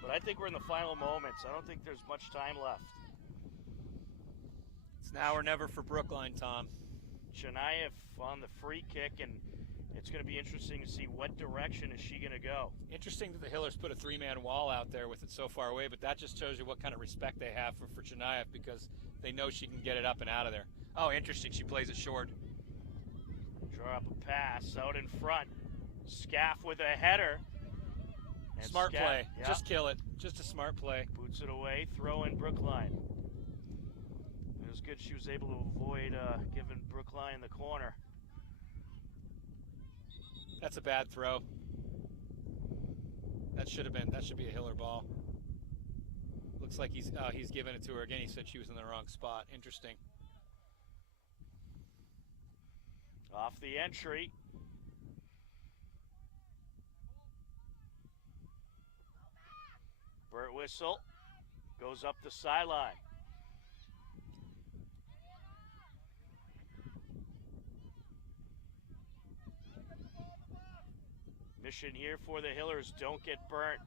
But I think we're in the final moments. I don't think there's much time left. It's now or never for Brookline, Tom. Chanayev on the free kick, and it's going to be interesting to see what direction is she going to go. Interesting that the Hillers put a 3-man wall out there with it so far away, but that just shows you what kind of respect they have for Chanayev, because they know she can get it up and out of there. Oh, interesting. She plays it short. Draw up a pass out in front. Scaff with a header. And smart play. Yeah. Just kill it. Just a smart play. Boots it away. Throw in Brookline. It was good she was able to avoid giving Brookline the corner. That's a bad throw. That should be a Hiller ball. Looks like he's giving it to her again. He said she was in the wrong spot. Interesting. Off the entry. Burt Whistle goes up the sideline. Mission here for the Hillers, don't get burnt.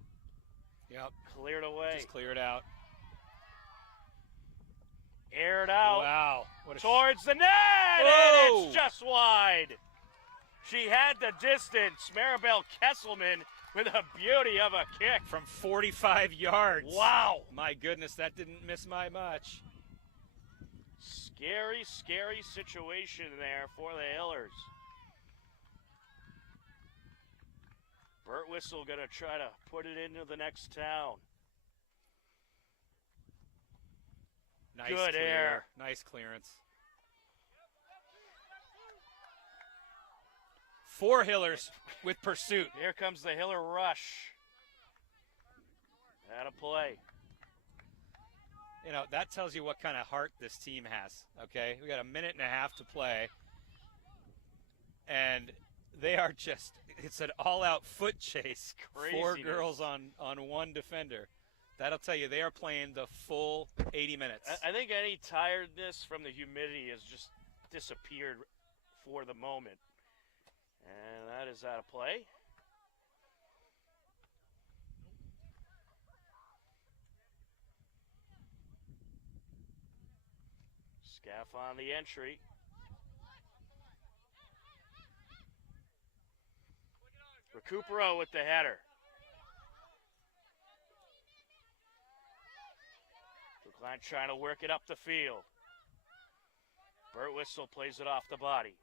Yep. Cleared away. Just clear it out. Aired out. Wow. Towards the net, Whoa! And it's just wide. She had the distance. Maribel Kesselman with a beauty of a kick. From 45 yards. Wow. My goodness, that didn't miss my much. Scary, scary situation there for the Hillers. Burt Whistle going to try to put it into the next town. Nice Good clear. air. Nice clearance. 4 Hillers with pursuit. Here comes the Hiller rush. Out of play. You know, that tells you what kind of heart this team has, okay? We got a minute and a half to play. And they are just, it's an all-out foot chase. Craziness. 4 girls on one defender. That'll tell you they are playing the full 80 minutes. I think any tiredness from the humidity has just disappeared for the moment. And that is out of play. Scaff on the entry. Recupero with the header. Brookline trying to work it up the field. Burt Whistle plays it off the body.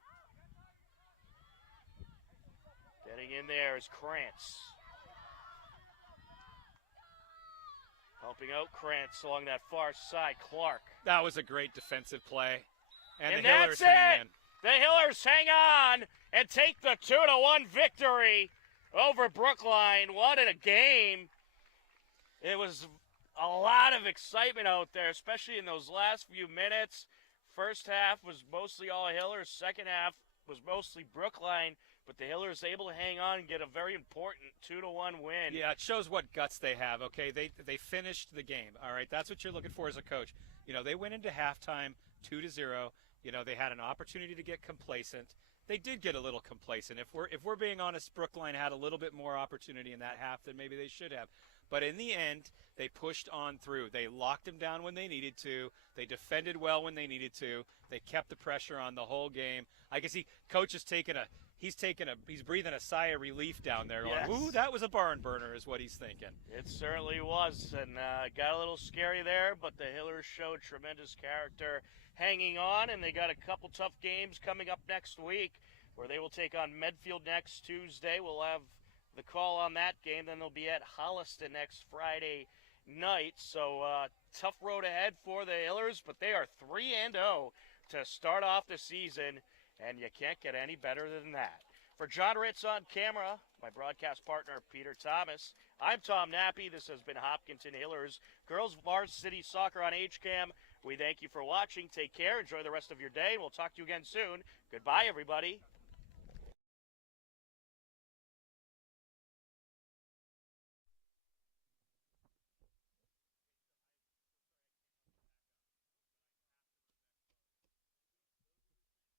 Getting in there is Krantz. Helping out Krantz along that far side, Clark. That was a great defensive play. And the that's Hillers hang it! in. The Hillers hang on and take the 2-1 victory over Brookline. What a game. It was a lot of excitement out there, especially in those last few minutes. First half was mostly all Hillers. Second half was mostly Brookline. But the Hillers able to hang on and get a very important 2-1 win. Yeah, it shows what guts they have, okay? They finished the game, all right? That's what you're looking for as a coach. You know, they went into halftime 2-0. You know, they had an opportunity to get complacent. They did get a little complacent. If we're being honest, Brookline had a little bit more opportunity in that half than maybe they should have. But in the end, they pushed on through. They locked him down when they needed to. They defended well when they needed to. They kept the pressure on the whole game. I guess coach is he's breathing a sigh of relief down there. Yes. Going, ooh, that was a barn burner, is what he's thinking. It certainly was, and got a little scary there, but the Hillers showed tremendous character hanging on, and they got a couple tough games coming up next week where they will take on Medfield next Tuesday. We'll have the call on that game. Then they'll be at Holliston next Friday night. So tough road ahead for the Hillers, but they are 3-0 to start off the season, and you can't get any better than that. For John Ritz on camera, my broadcast partner Peter Thomas, I'm Tom Nappy. This has been Hopkinton Hillers Girls Varsity Soccer on HCAM. We thank you for watching. Take care. Enjoy the rest of your day. We'll talk to you again soon. Goodbye, everybody.